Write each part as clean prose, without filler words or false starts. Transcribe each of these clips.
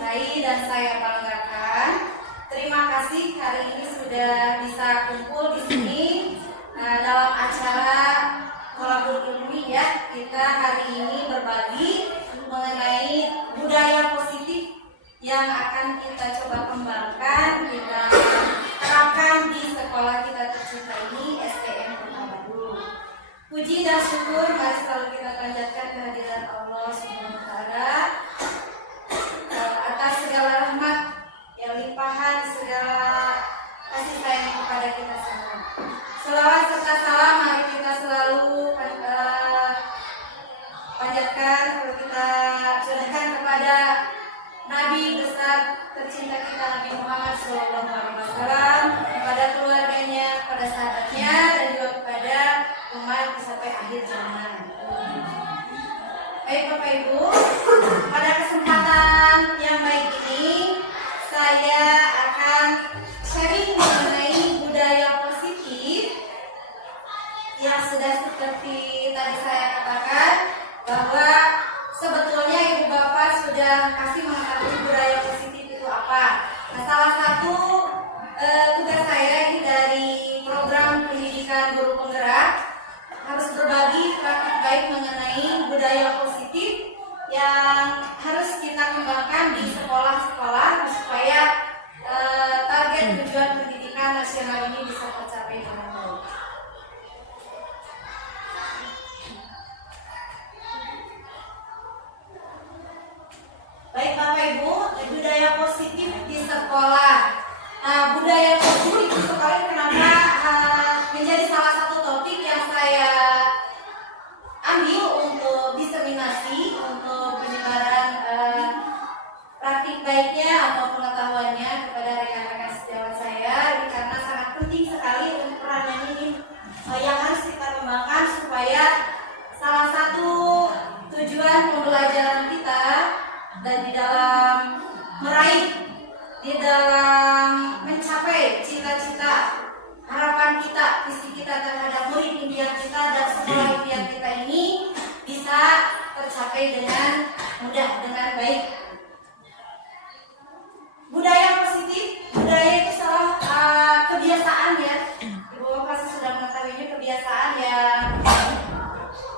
cintai dan saya banggakan. Terima kasih hari ini sudah bisa kumpul di sini dalam acara Kolabor Ilmi ya. Kita hari ini berbagi mengenai budaya positif yang akan kita coba kembangkan, kita terapkan di sekolah kita tercinta ini, STM Kota Bandung. Puji dan syukur mari selalu kita panjatkan kehadiran Allah Subhanahu wa Ta'ala atas segala rahmat yang limpahan, segala kasih sayang kepada kita semua. Selawat serta salam mari kita selalu panjatkan, kita curahkan kepada Nabi besar tercinta kita, Nabi Muhammad SAW, kepada keluarganya, kepada sahabatnya, dan juga kepada umat sampai akhir zaman. Baik Bapak Ibu, pada kesempatan yang baik ini saya akan sharing mengenai budaya positif yang sudah seperti tadi saya katakan bahwa sebetulnya Ibu Bapak sudah kasih mengetahui budaya positif itu apa. Nah, salah satu tugas saya ini dari program pendidikan guru penggerak harus berbagi praktik baik mengenai budaya positif yang harus kita kembangkan di sekolah-sekolah supaya target tujuan pendidikan nasional ini bisa tercapai dengan baik. Baik Bapak Ibu, budaya positif di sekolah. Nah, budaya positif di sekolah kenapa menjadi salah satu topik yang saya ambil untuk diseminasi, untuk penyebaran praktik baiknya atau pengetahuannya kepada rekan-rekan sejawat saya, karena sangat penting sekali untuk perannya ini yang harus kita kembangkan supaya salah satu tujuan pembelajaran kita dan di dalam meraih, di dalam mencapai cita-cita, harapan kita, visi kita terhadap murid impian kita dan sekolah impian kita ini bisa tercapai dengan mudah, dengan baik. Budaya positif, budaya itu salah kebiasaan ya. Ibu Bapak pasti sudah mengetahuinya, kebiasaan yang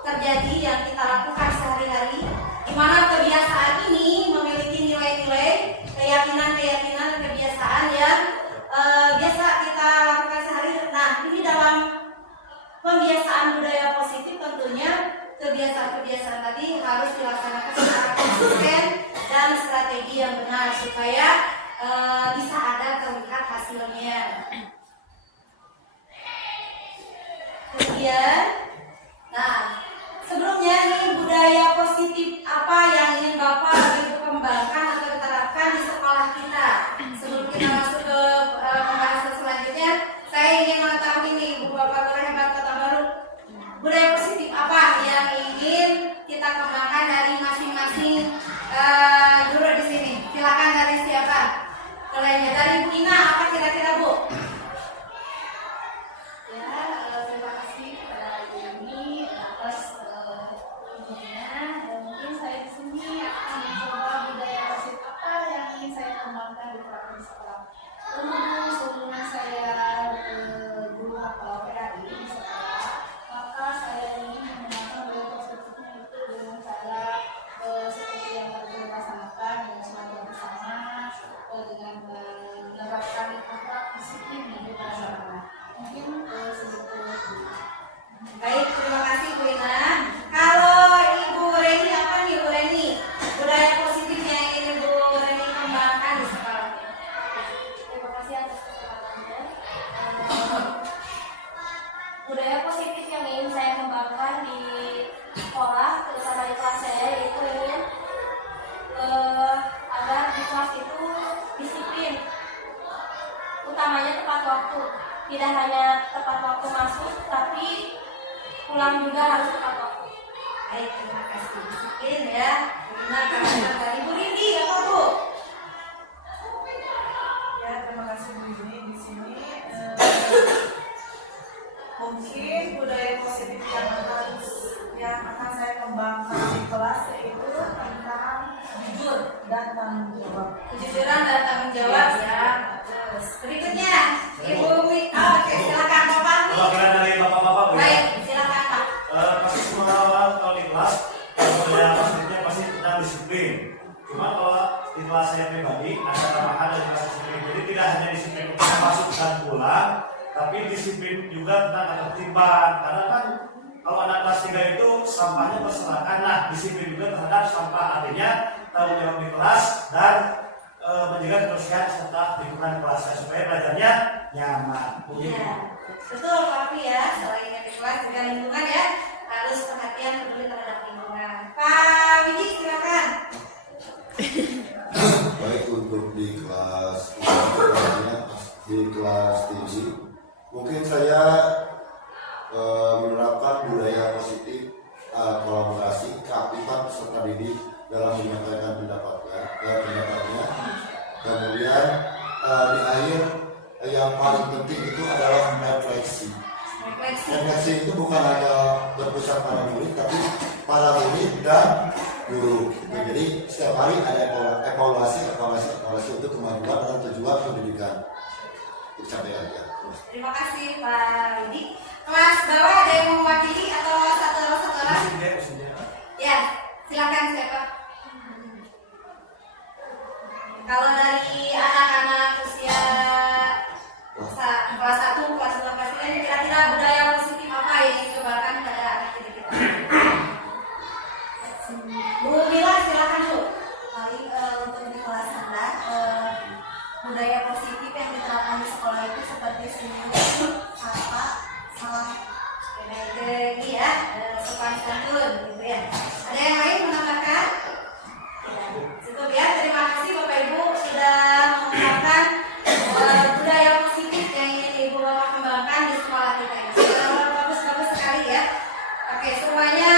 terjadi yang kita lakukan sehari-hari, di mana kebiasaan ini memiliki nilai-nilai, keyakinan-keyakinan, kebiasaan yang biasa kita lakukan sehari-hari. Nah, ini dalam pembiasaan budaya positif tentunya kebiasaan-kebiasaan tadi harus dilaksanakan secara konsisten dan strategi yang benar supaya bisa ada terlihat hasilnya. Kemudian, nah, sebelumnya nih budaya positif apa yang ingin Bapak Ibu kembangkan atau diterapkan di sekolah kita? Sebelum kita masuk ke pembahasan selanjutnya, saya ingin mengetahui nih Ibu Bapak Guru Hebat Kota Baru, budaya positif apa yang ingin kita kembangkan dari masing-masing guru di sini? Silakan dari siapa? Mulainya dari Bu Ina, apa kira-kira Bu? Terima kasih kepada Ibu Yuni atas ilmunya. Mungkin saya di sini akan mencoba budaya positif apa yang ingin saya kembangkan di sekolah. Sebelumnya saya guru atau PAI di sekolah, maka saya ingin menggunakan budaya positifnya itu dengan cara seperti yang tadi dilaksanakan dengan semangat bersama, dengan menerapkan disiplin di anak-anak. Mungkin segitu. Baik, terima kasih Bu Ina. Kalau Ibu Reni apa nih Bu Reni? Budaya positif yang ingin Bu Reni kembangkan di sekolah. Terima kasih atas kesempatannya. Budaya positif yang ingin saya kembangkan di sekolah, terutama di kelas saya, yaitu ingin agar di kelas itu disiplin, utamanya tepat waktu. Tidak hanya tepat waktu masuk, tapi pulang juga harus tepat waktu. Baik, terima kasih. Disiplin ya. Nah, dari Bu Rindi apa Bu? Ya, terima kasih Bu Yuni. Di sini mungkin budaya positif yang akan saya kembangkan di kelas yaitu tentang jujur dan tanggung jawab. kejujuran dan tanggung jawab ya. Terus berikutnya Ibu oke, silakan Bapak. Perwakilan dari bapak-bapak Bu ya. Baik, silakan Pak. Pasti semua orang kalau di kelas budaya positifnya pasti tentang disiplin. Cuma kalau di kelas saya pribadi ada tambahan dari kelas disiplin. Jadi tidak hanya disiplin untuk masuk dan pulang, tapi disiplin juga tentang ketertiban. Karena kan kalau anak kelas 3 itu sampahnya berserakan, nah disiplin juga terhadap sampah, artinya tanggung jawab di kelas dan menjaga kebersihan serta lingkungan kelasnya supaya belajarnya nyaman. Iya, betul Pak Api ya. Selain di kelas juga lingkungan ya, harus perhatian peduli terhadap lingkungan. Pak Widi silakan. Baik, untuk di kelas tinggi mungkin saya menerapkan budaya positif, kolaborasi, keaktifan peserta didik dalam menyampaikan pendapatnya. Kemudian di akhir yang paling penting itu adalah refleksi. Refleksi itu bukan hanya berpusat pada murid, tapi para murid dan guru. Jadi setiap hari ada evaluasi untuk kemajuan dan tujuan pendidikan. Itu sampai aja. Terima kasih Pak Widi. Kelas bawah ada yang mau mewakili atau satu orang? Ya, silakan siapa? Kalau dari anak-anak usia kelas 1, kelas 2, kelas 3 ini kira-kira budaya positif apa yang dicobakan pada anak didik kita? Bu Mila silakan Bu. Paling untuk di kelas rendah budaya positif yang diterapkan di sekolah itu seperti senyum, sapa, salam. Ini ya, sopan santun gitu ya. Ada yang lain menambahkan? Cukup ya, terima kasih Bapak Ibu sudah mengungkapkan budaya positif yang ingin Ibu Bapak kembangkan di sekolah kita ini. Bagus sekali ya. Oke, semuanya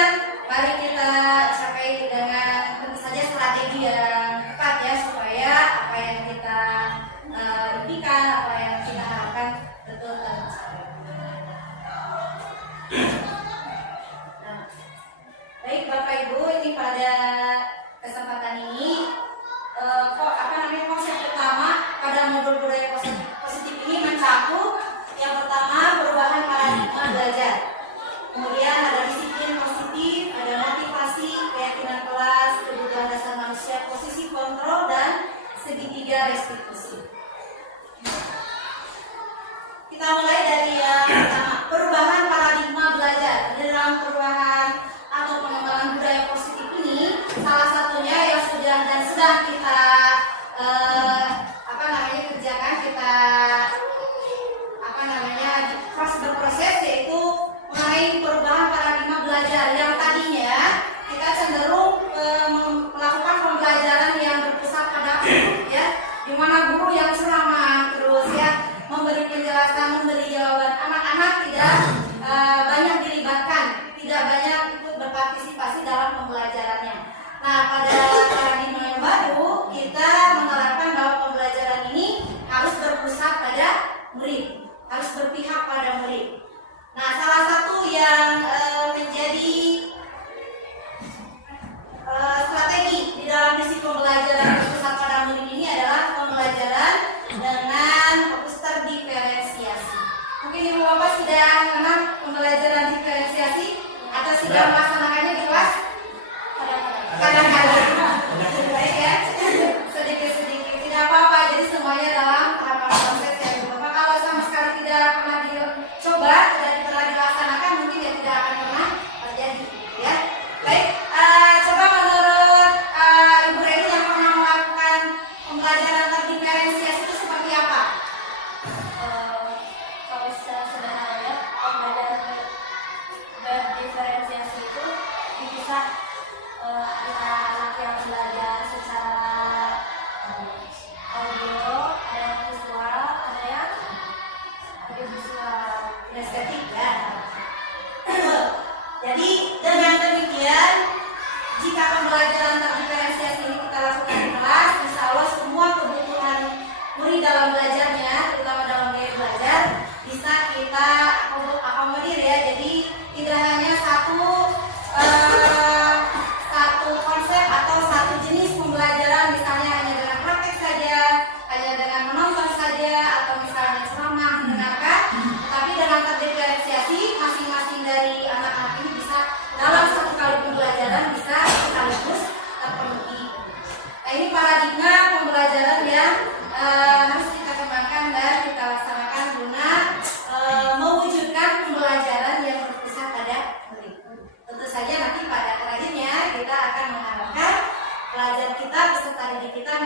mari kita capai dengan tentu saja strategi yang tepat ya, supaya apa yang kita impikan, apa yang kita harapkan betul tercapai. Nah, baik Bapak Ibu, ini pada kesempatan ini konsep pertama pada modul budaya positif ini mencakup yang pertama perubahan paradigma belajar, kemudian ada disiplin positif, ada motivasi, keyakinan kelas, kebutuhan dasar manusia, posisi kontrol, dan segitiga restitusi. Kita mulai dari yang pertama, perubahan paradigma belajar. Dalam perubahan atau pengembangan budaya positif ini,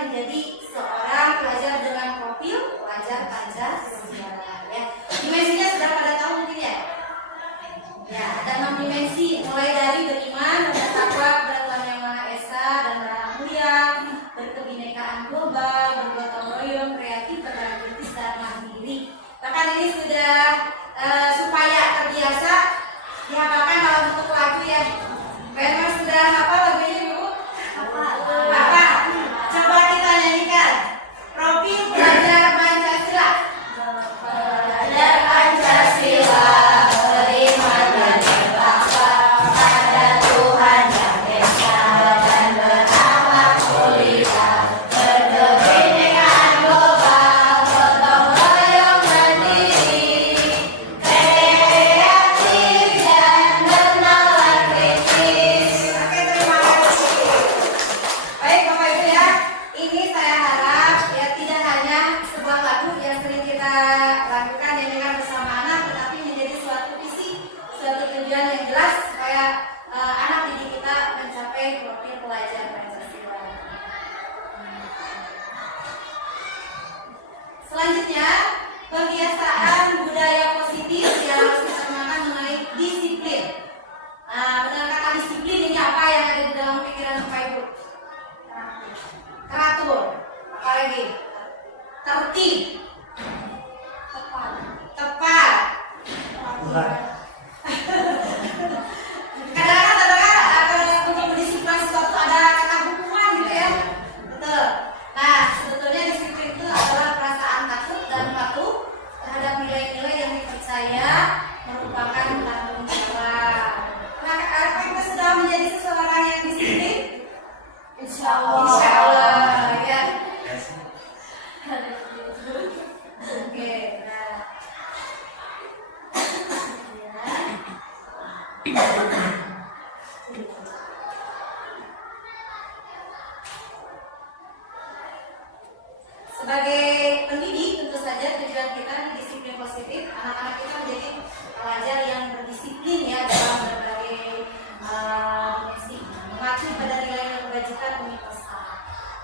menjadi seorang pelajar dengan profil pelajar Pancasila. Ya, dimensinya sudah pada tahu mungkin ya. Ya, ada 6 dimensi, mulai dari beriman, bertakwa kepada Tuhan Yang Maha Esa dan Maha Mulia, berkebinekaan global, bergotong royong, kreatif, berkritis dan mandiri. Bahkan ini sudah supaya terbiasa dihafalkan dalam bentuk lagu ya. Memang sudah hafal lagunya Bu? Apa? Coba kita nyanyikan. Profil pelajar Pancasila. Pelajar Pancasila. Selanjutnya, pembiasaan budaya positif yang harus kita kenalkan mengenai disiplin. Nah, dengan kata disiplin ini apa yang ada di dalam pikiran Bapak Ibu? Teratur, apa lagi? Tertib, tepat. Kadang-kadang untuk mendisiplin sesuatu ada kata hukuman gitu ya. Betul. Nah, sebetulnya disiplin itu adalah perasaan takut dan patuh terhadap nilai-nilai yang dipercaya merupakan tanggung jawab. Nah, apakah kita sudah menjadi seseorang yang disiplin? Insya Allah ya. Oke, nah. Sebagai pendidik, tentu saja tujuan kita di disiplin positif, anak-anak kita menjadi pelajar yang berdisiplin ya dalam berbagai dimensi, mengacu pada nilai kebajikan universal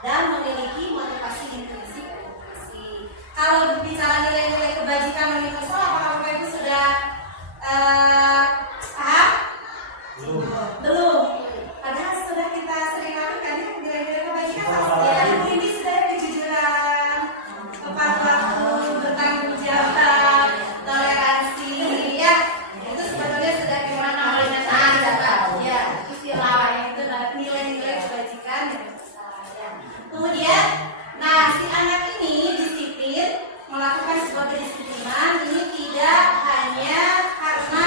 dan memiliki motivasi intrinsik dan motivasi. Kalau bicara nilai-nilai kebajikan universal, apakah Bapak Ibu sudah paham? Belum. Padahal sudah kita sering lakukan ya nilai-nilai kebajikan ya. Ini sudah kejujuran, tepat waktu, bertanggung jawab, toleransi ya. Itu sebetulnya sudah gimana olehnya ya. Istilahnya itu nilai-nilai kebajikan universal ya. Kemudian, nah si anak ini disiplin melakukan sebuah kedisiplinan ini tidak hanya karena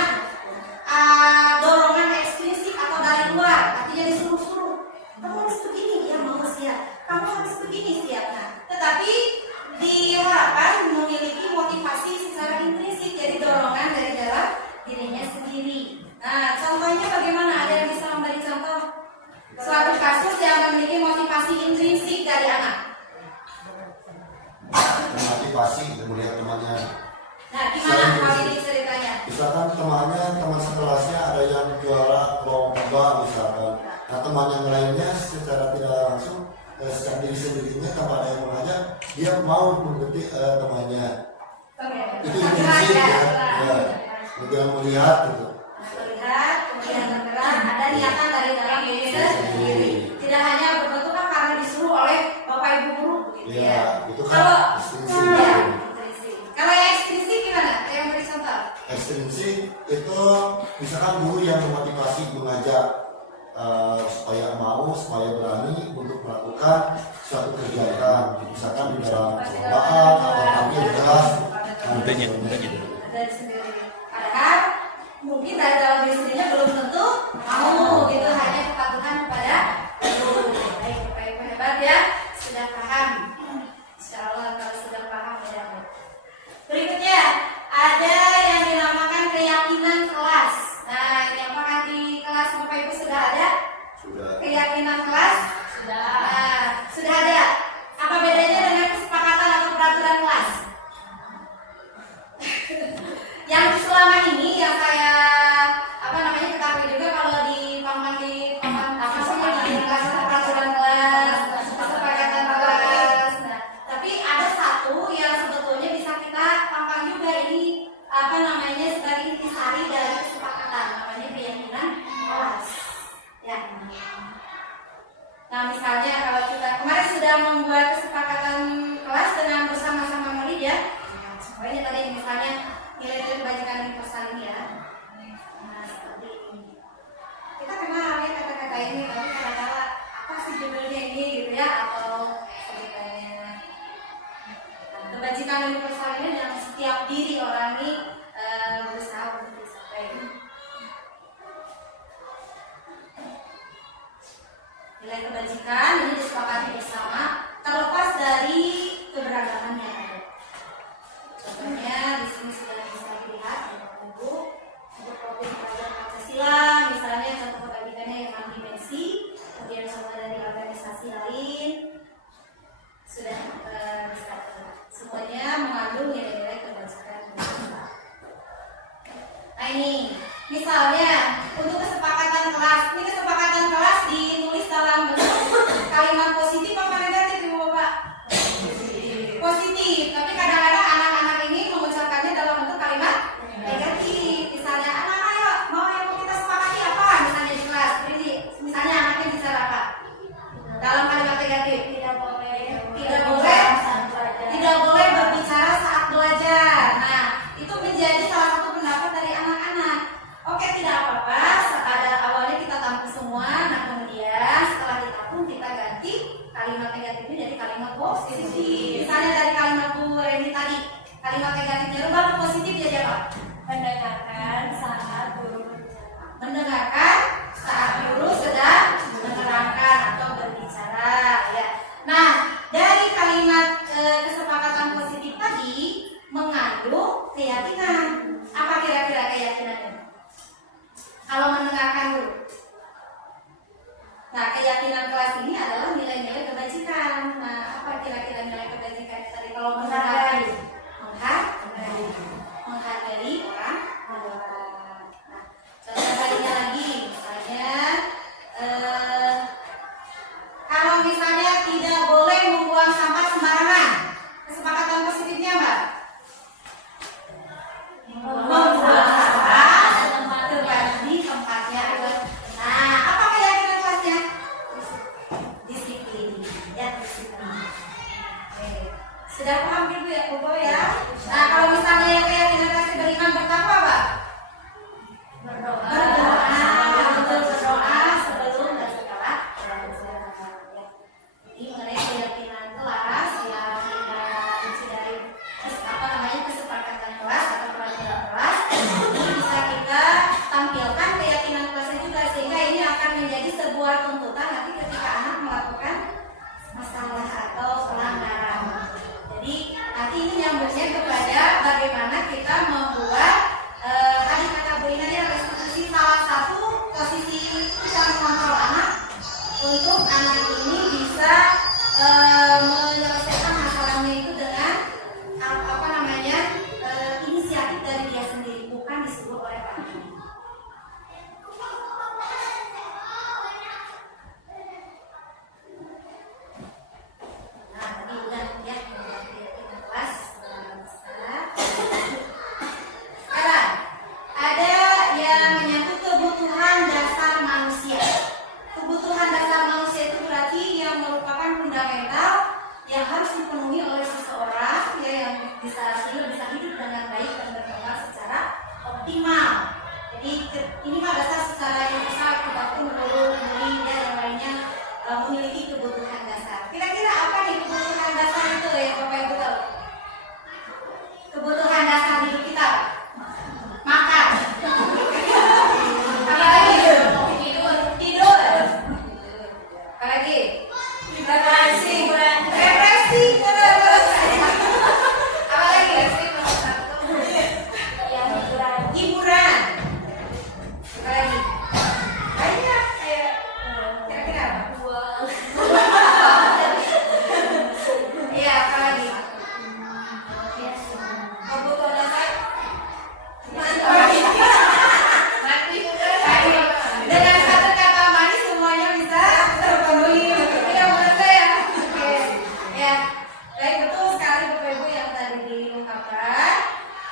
dorongan ekstrinsik atau dari luar, artinya disuruh-suruh. Kamu harus begini, ya mau siap. Kamu harus begini siap. Nah, tetapi diharapkan memiliki motivasi secara intrinsik, jadi dorongan dari dalam dirinya sendiri. Nah, contohnya bagaimana? Ada yang bisa memberi contoh suatu kasus yang memiliki motivasi intrinsik dari anak? Motivasi melihat temannya. Nah, gimana kalau ini ceritanya? Misalkan teman sekelasnya ada yang juara lomba misalkan. Nah teman yang lainnya secara tidak langsung secara diri sendirinya tanpa ada yang mengajak, dia mau mengikuti temannya. Itu intrinsik ya. Jangan melihat gitu. Melihat, kemudian tergerak, ada niatan dari dalam diri sendiri. Tidak hanya berbentuk karena disuruh oleh bapak ibu guru, gitu ya. Itu Kalau kan ekstrinsik. Kalau yang ekstrinsik gimana? Yang beri contoh? Ekstrinsik itu misalkan guru yang memotivasi mengajak supaya mau, supaya berani untuk melakukan suatu kegiatan, misalkan di dalam perlombaan atau tampil kelas. Dari sendiri. Padahal mungkin dari dalam diri sendirinya belum tentu mau gitu, hanya kepatuhan kepada guru. Baik, baik, hebat ya, sudah paham. Insya Allah kalau sudah paham ya. Berikutnya ada yang dinamakan keyakinan kelas. Nah, apakah di kelas Bapak Ibu sudah ada? Sudah. Keyakinan kelas? Sudah. Nah, sudah ada. Apa bedanya dengan kesepakatan atau peraturan kelas? kebajikan universal ini dalam setiap diri orang ini berusaha untuk dicapai. Nilai kebajikan ini disepakati bersama terlepas dari keberagaman yang ada. Contohnya di sini sudah bisa dilihat Ibu untuk topik pelajaran Pancasila, misalnya contoh kebajikannya yang 6 dimensi, kemudian contoh dari organisasi lain sudah bisa. Semuanya mengandung nilai-nilai kebajikan. Nah ini, misalnya untuk kesepakatan kelas, ini kesepakatan kelas ditulis dalam bentuk kalimat positif apa negatif Ibu Bapak? Positif, tapi kadang-kadang anak-anak ini mengucapkannya dalam bentuk kalimat negatif. Misalnya, anak-anak ayo, mau yang mau kita sepakati apa? Misalnya di kelas, ini, misalnya anaknya bicara apa? Dalam kalimat negatif, tidak boleh berbicara saat belajar. Nah, itu menjadi salah satu pendapat dari anak-anak. Oke, tidak apa-apa. Pada awalnya kita tampung semua. Nah, kemudian setelah ditampung kita ganti kalimat negatifnya jadi kalimat positif. Misalnya dari kalimat Bu Reni tadi, kalimat negatifnya rubah ke positif jadi apa? Mendengarkan saat guru berbicara. Mendengarkan saat guru sedang menerangkan atau berbicara. Ya. Nah, dari kalimat kesepakatan positif tadi mengandung keyakinan. Apa kira-kira keyakinannya? Kalau mendengarkan dulu. Nah, keyakinan kelas ini adalah nilai-nilai kebajikan. Nah, apa kira-kira nilai kebajikan tadi kalau mendengarkan? Menghargai orang. Nah, contoh lainnya lagi, misalnya kalau misalnya tidak boleh membuang sampah sembarangan, kesepakatan positifnya apa? Membuang sampah tepat di tempatnya. Nah, apa keyakinan kelasnya? Disiplin. Ya, disiplin. Oke. Sudah paham Ibu ya, Bu ya? Nah, kalau misalnya yang keyakinan kelasnya beriman bertakwa apa? Berdoa sebelum dan setelah belajar. Jadi mengenai keyakinan kelas yang kita isi dari kesepakatan kelas atau pelajaran kelas, ini bisa kita tampilkan keyakinan kelasnya juga sehingga ini akan menjadi sebuah tuntutan nanti ketika anak melakukan masalah atau pelanggaran. Jadi nanti ini nyambungnya kepada bagaimana kita membuat tadi kata Bu Ina ya, restitusi salah satu posisi kita mengontrol anak untuk anak ini bisa menyelesaikan masalahnya itu dengan inisiatif dari dia sendiri, bukan disuruh oleh orang lain. Nah, tadi udah ya keyakinan kelas besar. Sekarang ada yang menyangkut kebutuhan dasar manusia. Kebutuhan dasar manusia itu berarti yang merupakan fundamental yang harus dipenuhi oleh seseorang ya, yang bisa hidup dengan baik dan berkembang secara optimal. Jadi ini mah dasar secara universal, kita pun guru, murid ya yang lainnya memiliki kebutuhan dasar. Kira-kira apa nih kebutuhan dasar itu ya Bapak Ibu tahu? Kebutuhan dasar hidup kita makan. Apa lagi? Tidur. Apa lagi? Represi. Apa lagi? Hiburan. Apa lagi? Banyak. Kira-kira apa? Iya, apa lagi? Kebutuhan dasar. Dengan satu kata manis semuanya bisa terpenuhi. Ya menurut saya. Oke. Ya. Baik, betul sekali Bapak Ibu yang tadi diungkapkan.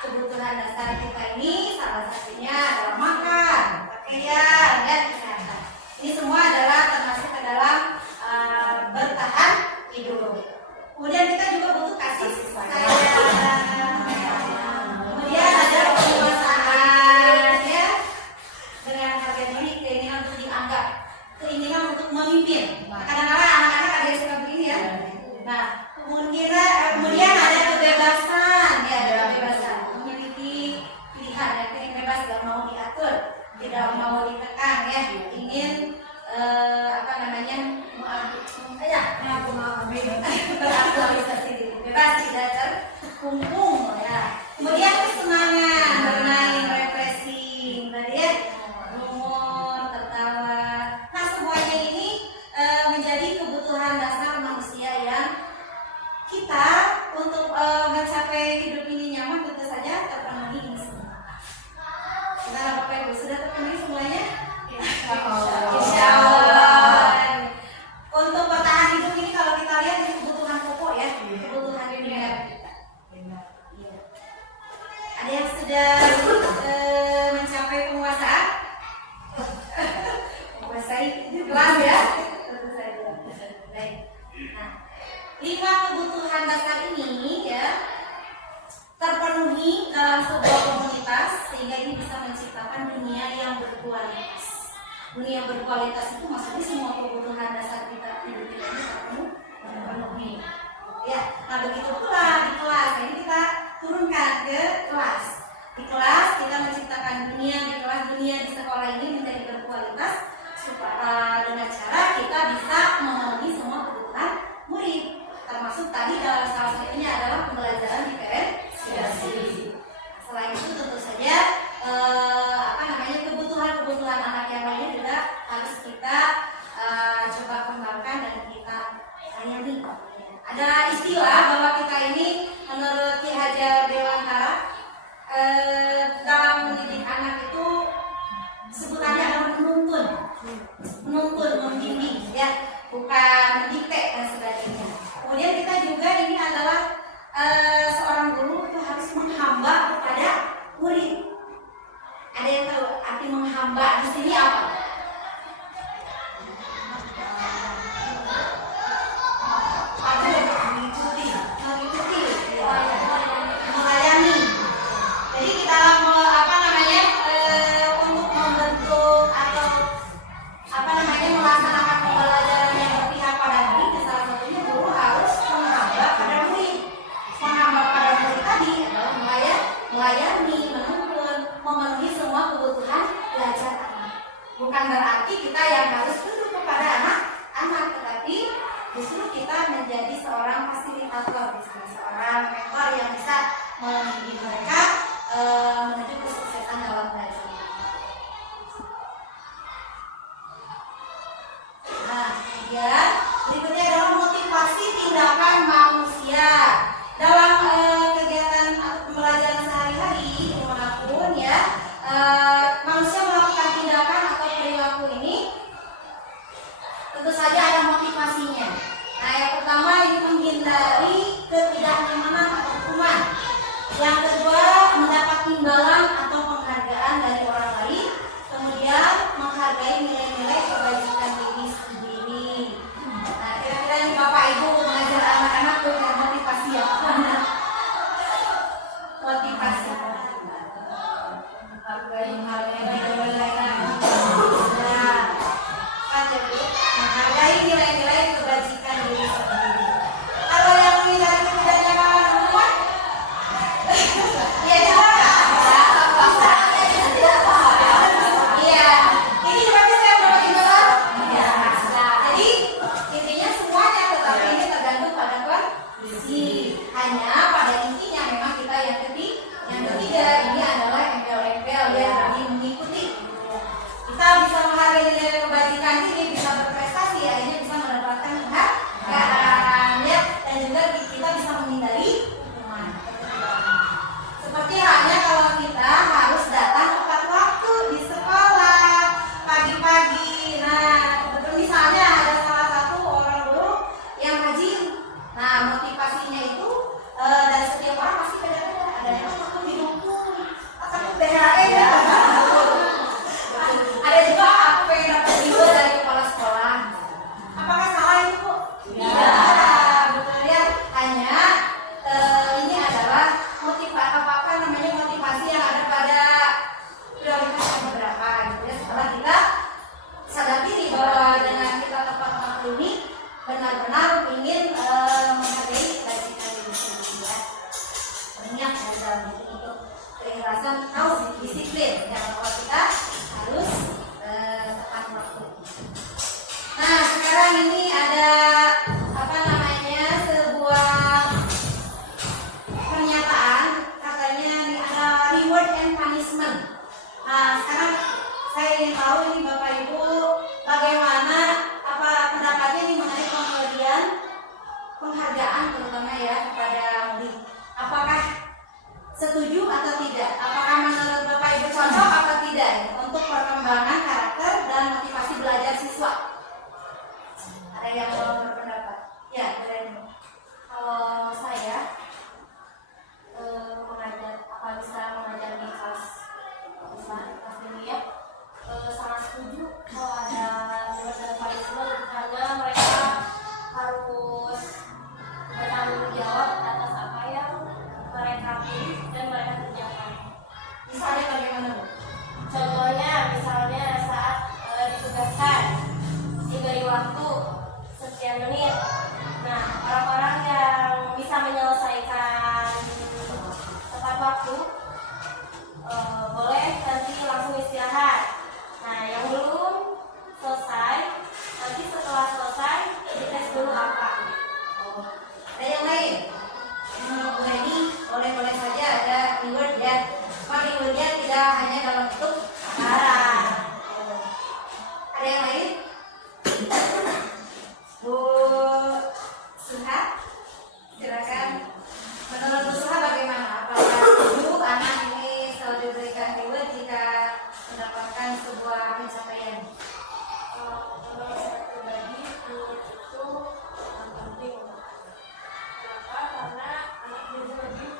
Kebutuhan dasar kita ini salah satunya adalah makan, pakaian, dan kesehatan. Ini semua adalah termasuk ke dalam bertahan hidup. Kemudian kita juga butuh kasih sayang. Kemudian ada penguasaan ya, dengan harga diri, keinginan untuk dianggap, keinginan untuk memimpin. Kadang-kadang anak-anak ada yang suka begini ya. Nah, kemungkinan sudah mencapai penguasaan, menguasai kelas ya, tentu saja. Baik. Nah, 5 kebutuhan dasar ini ya terpenuhi dalam sebuah komunitas sehingga ini bisa menciptakan dunia yang berkualitas. Dunia yang berkualitas itu maksudnya semua kebutuhan dasar kita hidup kita ini terpenuhi. Ya, nah begitu pula di kelas. Ini kita turunkan ke kelas. Di kelas kita menciptakan dunia di kelas, dunia di sekolah ini menjadi berkualitas supaya dengan cara kita bisa memenuhi semua kebutuhan murid. Termasuk tadi dalam salah satunya adalah pembelajaran diferensiasi. Selain itu tentu saja kebutuhan anak yang lainnya juga harus kita coba kembangkan dan kita layani. Ada istilah bahwa kita ini menurut Ki Hajar Dewantara dalam mendidik anak itu sebutannya adalah menuntun, membimbing ya, bukan mendikte dan sebagainya. Kemudian kita juga ini adalah seorang guru itu harus menghamba kepada murid. Ada yang tahu arti menghamba di sini apa? Mengikuti, melayani. Jadi kita untuk membentuk atau melaksanakan pembelajaran yang berpihak pada murid, salah satunya guru harus menghamba pada murid. Menghamba pada murid tadi adalah melayani, menuntun, memenuhi semua kebutuhan belajar anak. Bukan berarti kita yang harus tunduk kepada anak-anak, tetapi justru kita menjadi seorang fasilitator, seorang mentor yang bisa membimbing mereka menuju kesuksesan dalam belajar. Nah, kemudian berikutnya adalah motivasi tindakan manusia dalam kegiatan pembelajaran sehari-hari dimanapun ya. Manusia melakukan tindakan atau perilaku ini tentu saja ada motivasinya. Nah, yang pertama ini menghindari ketidaknyamanan atau hukuman. Yang kedua mendapat imbalan atau penghargaan dari orang lain. Kemudian menghargai nilai-nilai kebajikan diri sendiri. Nah, kira-kira ini Bapak Ibu mengajar anak-anak dengan motivasi apa? Motivasi menghargai nilai-nilai kebajikan diri sendiri. Kalau yang menghindari ketidaknyamanan hukuman, iya juga. Iya, ini berarti saya mendapat imbalan. Jadi intinya semuanya, tetapi ini tergantung pada kondisi. Hanya pada intinya memang kita yang ketiga ini adalah embel-embel yang mengikuti. Kita bisa menghargai nilai kebajikan diri, bisa berprestasi, akhirnya bisa mendapatkan penghargaan ya, dan juga kita bisa menghindari hukuman. Seperti halnya kalau kita harus datang tepat waktu di sekolah pagi-pagi. Nah, misalnya ada salah satu orang guru yang rajin. Nah, motivasinya itu dari setiap orang pasti beda-beda. Ada yang takut didukung, takut THR ya. Ada juga aku pengen dapat ridho dari kepala sekolah. Apakah salah itu, Bu? Iya, betul ya. Hanya ini adalah motivasi yang ada pada prioritas yang beberapa gitu ya. Setelah kita sadar diri bahwa dengan kita tepat waktu ini benar-benar ingin menghargai kebajikan diri sendiri ya. Banyak dari dalam itu untuk keikhlasan atau disiplin yang bahwa kita harus tepat waktu. Nah, sekarang ini ada sebuah pernyataan, katanya ini ada reward and punishment. Nah, sekarang saya ingin tahu ini Bapak Ibu bagaimana pendapatnya ini mengenai pemberian penghargaan terutama ya kepada murid. Apakah setuju atau tidak? Apakah menurut Bapak Ibu cocok atau tidak ya, untuk perkembangan karakter dan motivasi belajar siswa? Ada yang mau berpendapat? Ya, keren. Kalau saya bisa mengajar karena anak jadi lebih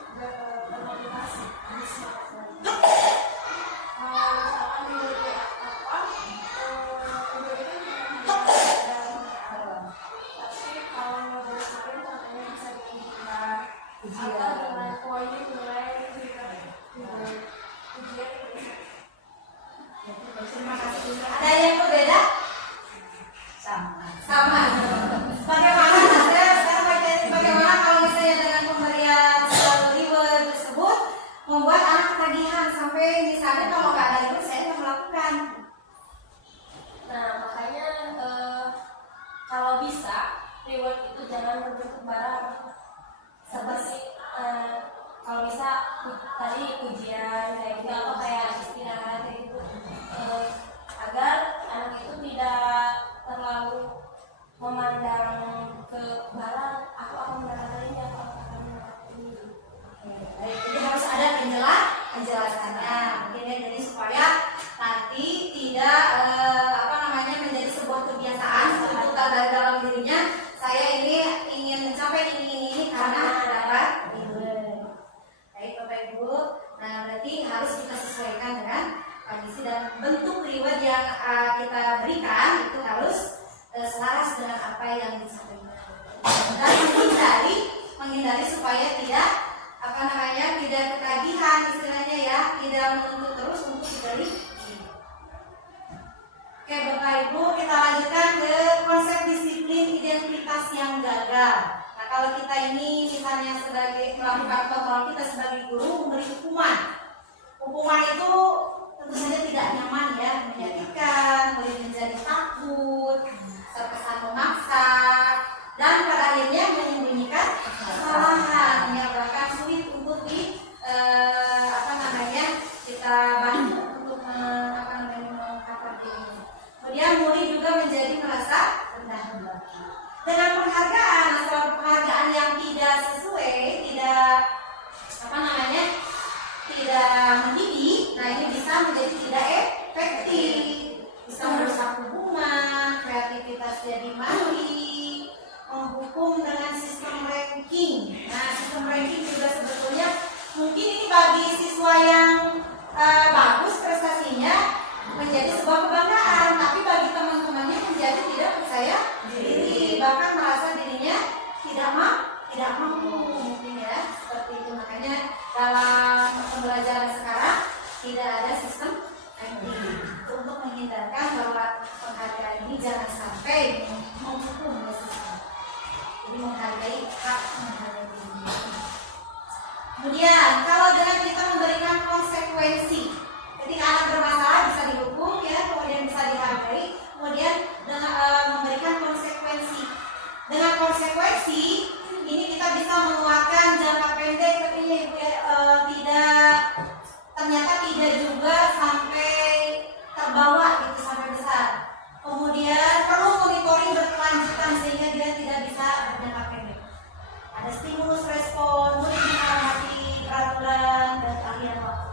termotivasi, lebih semangat lagi. Misalkan nilai apa, nilai itu tidak dan tapi kalau nilai disiplin contohnya bisa diinginkan atau dengan poin nilai ujian. Terima kasih. Ada yang berbeda? Sama. Bagaimana kalau misalnya dengan pemberian reward tersebut membuat anak ketagihan sampai misalnya kalau nggak ada reward saya nggak melakukan. Nah, makanya kalau bisa reward itu jangan berbentuk barang. Seperti kalau bisa tadi ujian kayak gitu atau kayak istirahat kayak gitu, agar anak itu tidak terlalu memandang ke barang, aku akan mendapatkan ini, aku akan mendapatkan ini. Baik, jadi harus ada penjelasannya mungkin ya, jadi supaya nanti tidak menjadi sebuah kebiasaan untuk dari dalam dirinya saya ini ingin mencapai ini karena dapat reward. Baik Bapak Ibu, nah berarti harus kita sesuaikan dengan kondisi dan bentuk reward yang kita berikan itu harus selaras dengan apa yang disampaikan dan menghindari supaya tidak tidak ketagihan istilahnya ya, tidak menuntut terus untuk diberi. Oke Bapak Ibu, kita lanjutkan ke konsep disiplin identitas yang gagal. Nah kalau kita ini misalnya sebagai melakukan kontrol, kita sebagai guru memberi hukuman itu tentu saja tidak nyaman ya, menyakitkan, boleh menjadi takut, terkesan memaksa, dan pada akhirnya menyembunyikan kesalahan yang bahkan sulit untuk kita bantu untuk mengungkapkan diri. Kemudian murid juga menjadi merasa rendah dengan penghargaan atau penghargaan yang tidak sesuai, tidak mendidik. Nah ini bisa menjadi tidak efektif, bisa merusak hubungan, kreativitas jadi mati, menghukum dengan sistem ranking. Nah sistem ranking juga sebetulnya mungkin ini bagi siswa yang bagus prestasinya menjadi sebuah kebanggaan, tapi bagi teman-temannya menjadi tidak percaya diri, bahkan merasa dirinya tidak mampu mungkin ya, seperti itu. Makanya dalam pembelajaran sekarang tidak ada sistem ranking untuk menghindarkan bahwa penghargaan ini jangan sampai menghukum siswa. Jadi menghargai hak, menghargai diri. Kemudian kalau dengan kita memberikan konsekuensi, ketika anak bermasalah bisa dihukum ya, kemudian bisa dihargai, kemudian dengan memberikan konsekuensi. Dengan konsekuensi ini kita bisa menguatkan jangka pendek, tapi ternyata tidak juga sampai terbawa gitu sampai besar. Kemudian perlu monitoring berkelanjutan sehingga dia tidak bisa berjangka pendek. Ada stimulus respon, murid menghormati peraturan dan keahlian waktu.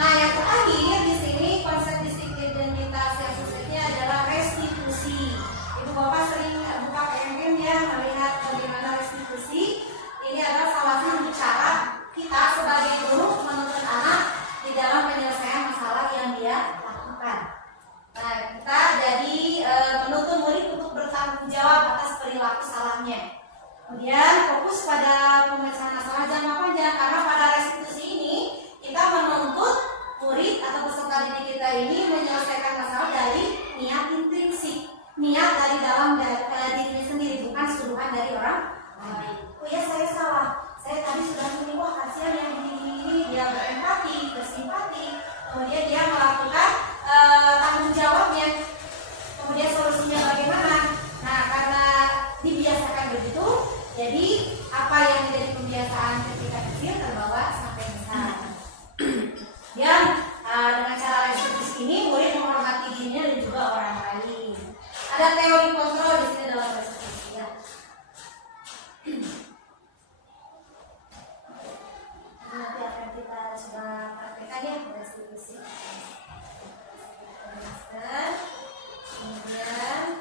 Nah yang terakhir di sini konsep disiplin identitas yang suksesnya adalah restitusi. Ibu bapak sering buka PMM ya, melihat bagaimana restitusi. Ini adalah salah satu cara kita sebagai guru menuntut anak di dalam penyelesaian masalah yang dia lakukan. Nah kita jadi menuntut murid untuk bertanggung jawab atas perilaku salahnya. Kemudian fokus pada pemecahan masalah jangka panjang, karena pada restitusi ini kita menuntut murid atau peserta didik kita ini menyelesaikan masalah dari niat intrinsik, niat dari dalam dirinya sendiri, bukan tuduhan dari orang lain. Oh ya saya salah, saya tadi sudah menipu, kasihan yang ini, dia berempati, bersimpati, kemudian dia melakukan tanggung jawabnya, kemudian solusinya bagaimana. Nah karena dibiasakan begitu, jadi apa yang menjadi kebiasaan ketika kecil terbawa sampai besar. Dan dengan cara restitusi ini murid menghormati dirinya dan juga orang lain. Ada teori kontrol di sini dalam restitusi ya. Nanti akan kita coba praktekkan ya restitusi. Kemudian,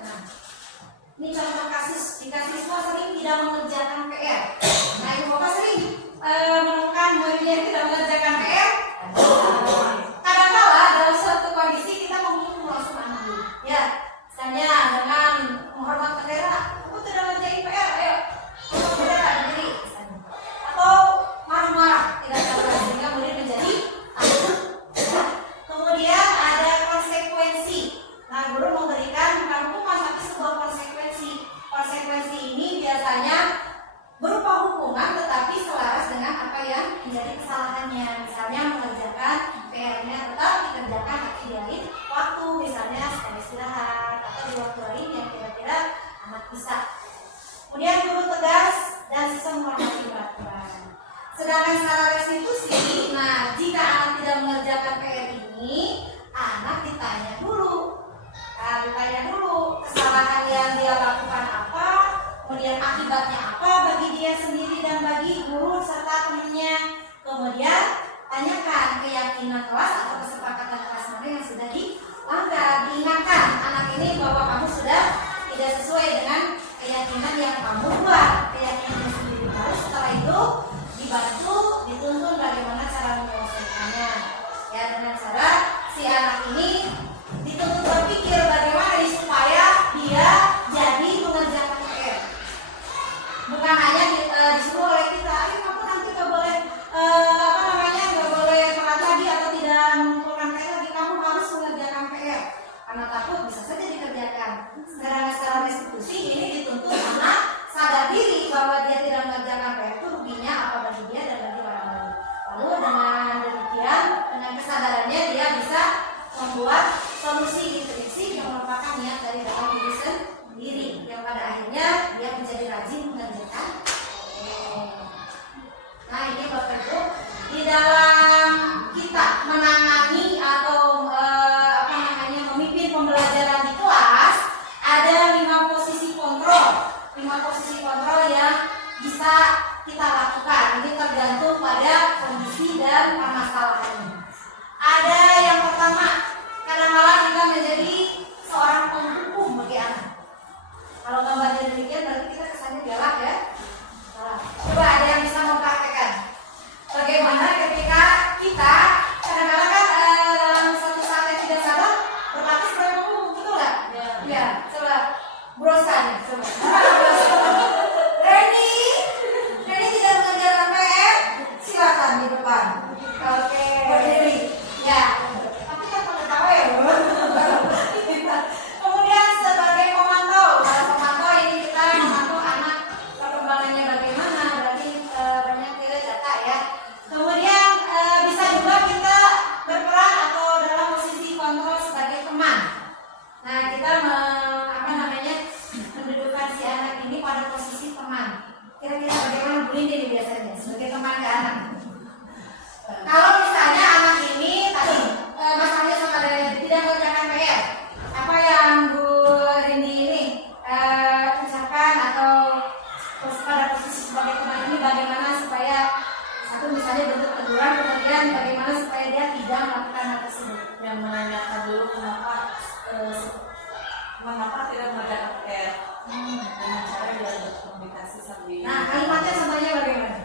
ini contoh kasus jika siswa sering tidak mengerjakan PR. Nah, ibu menjadi kesalahannya. Misalnya mengerjakan PR-nya tetap dikerjakan tapi di lain waktu, misalnya setelah istirahat atau di waktu lain yang kira-kira anak bisa. Kemudian guru tegas dan siswa menghormati peraturan. Sedangkan secara restitusi, nah jika anak tidak mengerjakan PR ini, anak ditanya dulu. Kesalahan yang dia lakukan apa, kemudian akibatnya apa bagi dia sendiri dan bagi guru serta temannya. Kemudian tanyakan keyakinan kelas atau kesepakatan kelas mana yang sudah dilanggar. Diingatkan anak ini bahwa kamu sudah tidak sesuai dengan keyakinan yang kamu buat, keyakinan sendiri. Lalu setelah itu dibantu, dituntun bagaimana cara menyelesaikannya. Ya, dengan cara si anak ini dituntut berpikir bagaimana supaya dia jadi mengerjakan PR. Bukan hanya disuruh oleh kita, kamu nanti nggak boleh nggak boleh telat lagi atau tidak mengumpulkan PR lagi, kamu harus mengerjakan PR. Karena takut bisa saja dikerjakan. Secara restitusi ini dituntut anak sadar diri bahwa dia tidak mengerjakan PR itu ruginya apa bagi dia dan bagi orang lain. Lalu dengan demikian, dengan kesadarannya dia bisa membuat solusi intriksi yang merupakan niat dari dalam diri sendiri, yang pada akhirnya dia menjadi rajin mengerjakan. Nah ini Bapak Ibu, di dalam kita menangani atau memimpin pembelajaran di kelas ada 5 posisi kontrol, 5 posisi kontrol yang bisa kita lakukan. Ini tergantung pada kondisi dan permasalahannya. Ada yang pertama, kadang-kadang kita menjadi seorang penghukum bagi anak. Kalau gambarnya demikian berarti kita kesannya galak ya. Coba ada yang bisa mempraktekkan bagaimana ketika kita kadang-kadang kan dalam suatu saat yang tidak sadar berlatih sebagai penghukum, betul nggak? Ya. Coba berusaha nih, coba. Ready tidak mengerjakan PR, silakan di depan. Oke, berdiri. Ya. Tapi kan tahu ya, kemudian sebagai pemantau, kalau pemantau ini kita memantau anak perkembangannya bagaimana, berarti banyak data ya. Kemudian bisa juga kita berperan atau dalam posisi kontrol sebagai teman. Nah kita mendudukkan si anak ini pada posisi teman. Kira-kira bagaimana Bu Lindi biasanya sebagai teman ke anak? Kalau misalnya anak ini tadi masalahnya sama dengan tidak mengerjakan PR, apa yang Bu Rindi ini ucapkan atau pada posisi sebagai teman ini bagaimana supaya satu misalnya bentuk teguran, kemudian bagaimana supaya dia tidak melakukan hal tersebut? Yang menanyakan dulu mengapa tidak mengerjakan PR dengan cara dia berkomunikasi sambil. Nah kalimatnya contohnya bagaimana?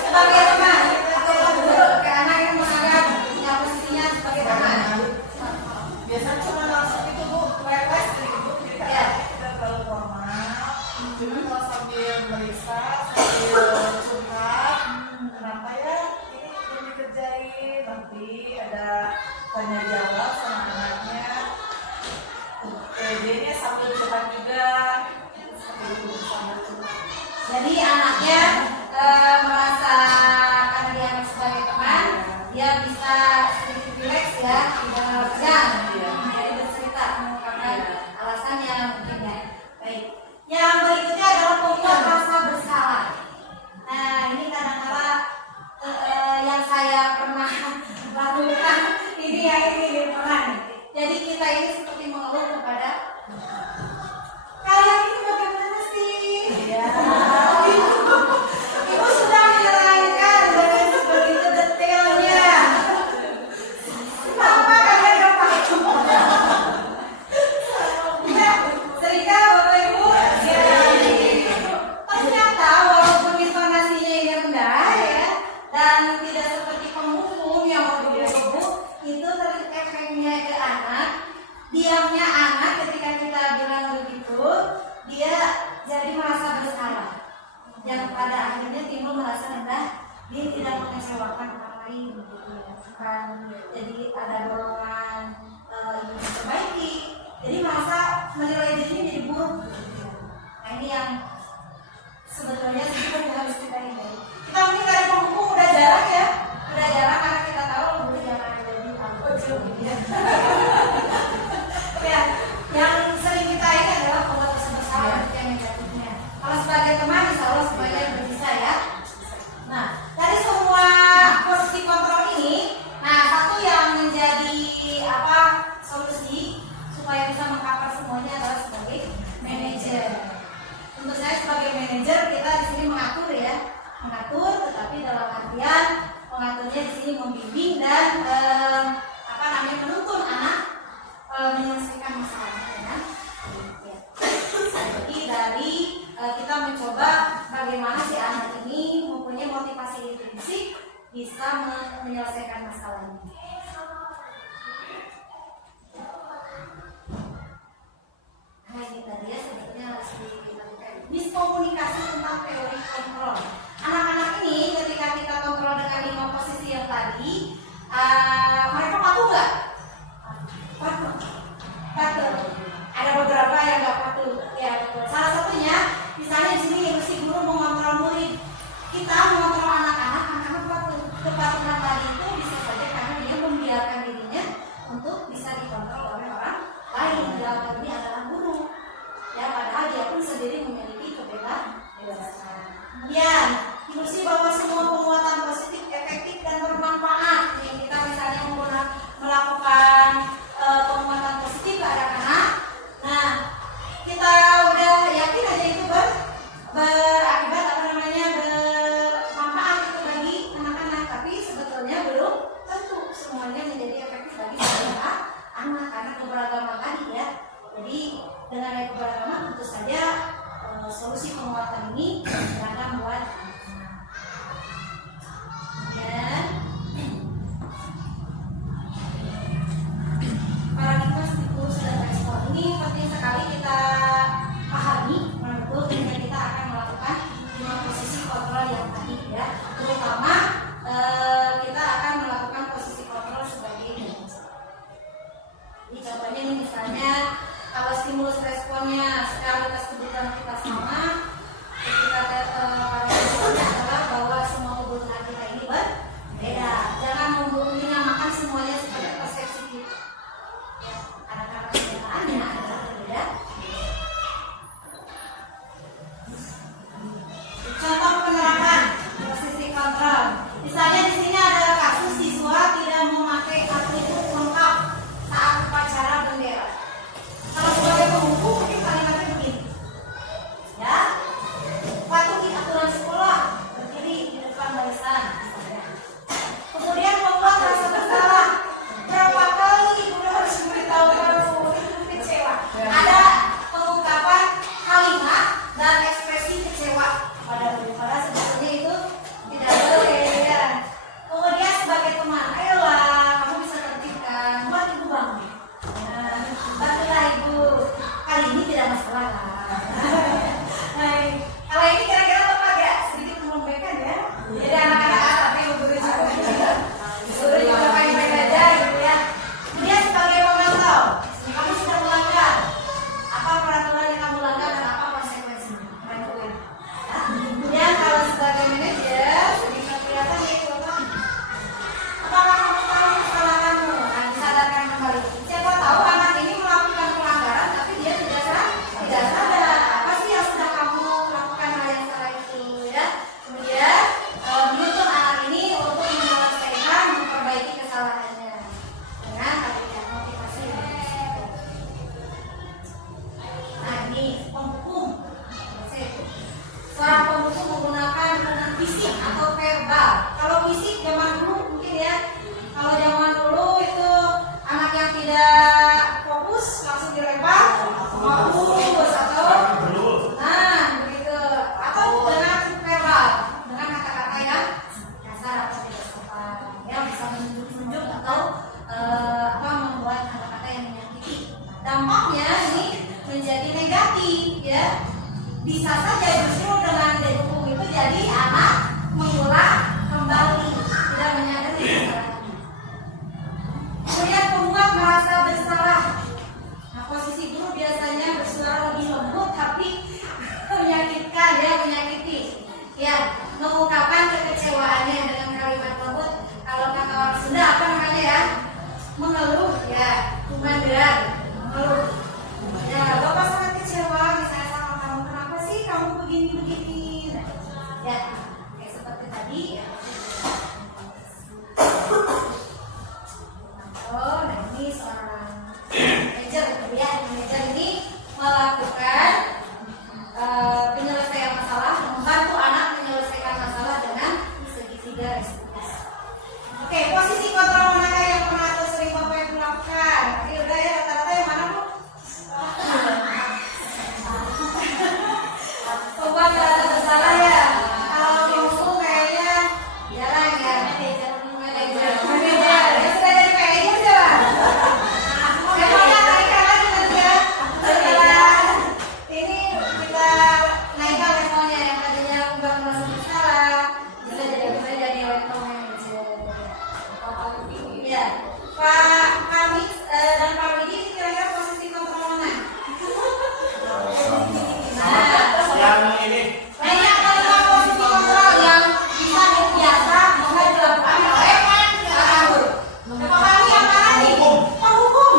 Sebagai teman atau guru ke anak yang menganggap punya posisinya sebagai teman. Biasanya cuma langsung itu Bu, wes gitu. Jadi kita terlalu formal. Cuma kalau sambil meriksa, sambil curhat, kenapa ya ini belum dikerjain, nanti ada tanya jawab sama anaknya. PD-nya sambil curhat juga. Sambil curhat. Jadi anaknya merasa karena dia sebagai teman, dia bisa sedikit rileks ya, tidak tegang, jadi bercerita mengungkapkan alasannya mungkin ya. Baik. Yang berikutnya adalah membuat rasa bersalah. Nah ini kadang-kadang yang saya pernah lakukan ini pernah. Jadi kita ini seperti mengeluh kepada kalian ini bagaimana sih? Ya. Ibu sudah menerangkan dengan sebegitu detailnya. Kenapa kalian gak paham? Nah, sehingga Bapak Ibu ternyata walaupun intonasinya ini rendah ya, dan tidak seperti penghukum yang menggebu-gebu, itu efeknya ke anak, diamnya anak ketika kita bilang begitu, dia jadi merasa bersalah. Yang pada akhirnya timbul merasa rendah, dia tidak mengecewakan orang lain begitu ya. Kan jadi ada dorongan ingin memperbaiki, jadi merasa menilai dirinya jadi buruk gitu ya. Nah, ini yang sebetulnya harus kita hindari. Kita mungkin dari pembuku udah jarang ya, udah jarang karena kita tahu dulu jangan ada di pojok gitu ya. Ya, yang sering kita ini adalah pembatasan bersalah yang negatifnya. Kalau sebagai teman, insya Allah semuanya bisa ya. Nah, dari semua posisi kontrol ini, nah satu yang menjadi solusi supaya bisa mengcover semuanya adalah sebagai manajer. Untuk saya sebagai manajer kita di sini mengatur ya, tetapi dalam artian mengaturnya di sini membimbing dan menuntun anak menyelesaikan masalahnya ya. Jadi dari kita mencoba bagaimana si anak ini mempunyai motivasi intrinsik bisa menyelesaikan masalahnya. Nah ini tadi ya sebetulnya harus dilakukan miskomunikasi tentang teori kontrol. Anak-anak ini ketika kita kontrol dengan 5 posisi yang tadi, mereka patuh nggak? Patuh. Ada beberapa yang nggak patuh. Ya betul. Salah satunya, misalnya di sini si guru mengontrol murid, kita mengontrol anak-anak patuh. Kepatuhan tadi itu bisa saja karena dia membiarkan dirinya untuk bisa dikontrol oleh orang lain. Dalam hal ini adalah guru. Ya padahal dia pun sendiri memiliki kebebasan. Kemudian ilusi bahwa semua penguatan positif, efektif dan bermanfaat. Nih, kita misalnya melakukan penguatan positif ke anak-anak. Nah, kita udah yakin aja itu berakibat bermanfaat itu bagi anak-anak. Tapi sebetulnya belum tentu semuanya menjadi efektif bagi anak karena keberagaman tadi ya. Jadi dengan ada keberagaman tentu saja solusi penguatan ini beragam buat anak-anak. Dan paradigma stimulus dan respon ini penting sekali kita pahami betul ketika kita akan melakukan 5 posisi kontrol yang tadi ya. Terutama kita akan melakukan posisi kontrol sebagai manajer. Ini contohnya nih misalnya kalau stimulus responnya sekaligus kebutuhan kita sama, ketika pada responnya adalah bahwa semua kebutuhan kita ini berbeda. Jangan menyamakan semuanya sebagai persepsi kita. Ya, karena perbedaannya adalah berbeda. Contoh penerapan posisi kontrol. Misalnya di sini ada kasus siswa tidak memakai atribut lengkap saat upacara bendera. Kalau sebagai pembuku mungkin kalimatnya begini, ya, patuhi aturan sekolah, berdiri di depan barisan. Kemudian membuat rasa bersalah. Berapa kali udah harus memberitahu para murid itu kecewa. Ada pengungkapan kalimat dan ekspresi kecewa pada guru. Padahal sebetulnya itu tidak boleh. Ya. Kemudian sebagai teman, ayolah kamu bisa tertibkan, buat ibu bangun. Bantulah ibu, kali ini tidak masalah lah. Nah, kalau ini kira-kira tepat ya, sedikit melembekkan ya. Jadi anak-anak tapi guru juga baik-baik aja gitu ya. Kemudian sebagai pemantau, kamu sudah melanggar apa peraturan yang kamu langgar dan apa konsekuensinya. Bantuin. Ya. Kemudian kalau sebagai manajer, jadi kelihatan nih bapak. Apakah kamu tahu kesalahanmu? Nah, disadarkan kembali. Siapa tahu anak ini melakukan pelanggaran tapi dia tidak sadar apa sih yang sudah kamu lakukan hal yang salah itu ya. Kemudian menuntut anak ini untuk menyelesaikan, memperbaiki kesalahannya dengan adanya motivasi. Nah ini penghukum. Seorang penghukum menggunakan dengan fisik atau verbal. Kalau fisik zaman dulu mungkin ya. Kalau zaman dulu itu anak yang tidak fokus langsung dilempar, fokus atau begitu atau dengan verbal dengan kata-kata yang kasar atau tidak sopan yang bisa menunjuk atau membuat kata-kata yang menyakiti. Dampaknya ini menjadi negatif ya. Bisa saja justru dengan dihukum itu jadi anak mengulang kembali tidak menyadari kesalahannya. Kemudian pembuat merasa bersalah. Nah, posisi guru biasanya bersuara lebih lembut tapi Mandra, lalu ya bapak sangat kecewa misalnya sama kamu, kenapa sih kamu begini? Ya, kayak seperti tadi ya. Oh, nah ini seorang manajer gitu ya. Manajer ini melakukan penyelesaian masalah, membantu anak menyelesaikan masalah dengan segitiga resiko. Oke, posisi kontrol manakah yang pernah atau sering Bapak Ibu lakukan? Oke, udah ya, rata-rata yang mana Bu? Coba merasa bersalah ya. Kalau ngomong kayaknya jarang ya. Manajer. Ya sudah jadi manajer coba. Saya mau naikkan lagi nanti ya. Setelah ini kita naikkan levelnya yang tadinya nggak merasa bersalah, bisa jadi level manajer. Ya, Pak Kami dan Pak Widi ini kira-kira posisi kontrol mana? Yang ini Banyak kali posisi kontrol yang bisa biasa bisa dilakukan oleh para guru. Pak Kami yang mana nih? Penghukum.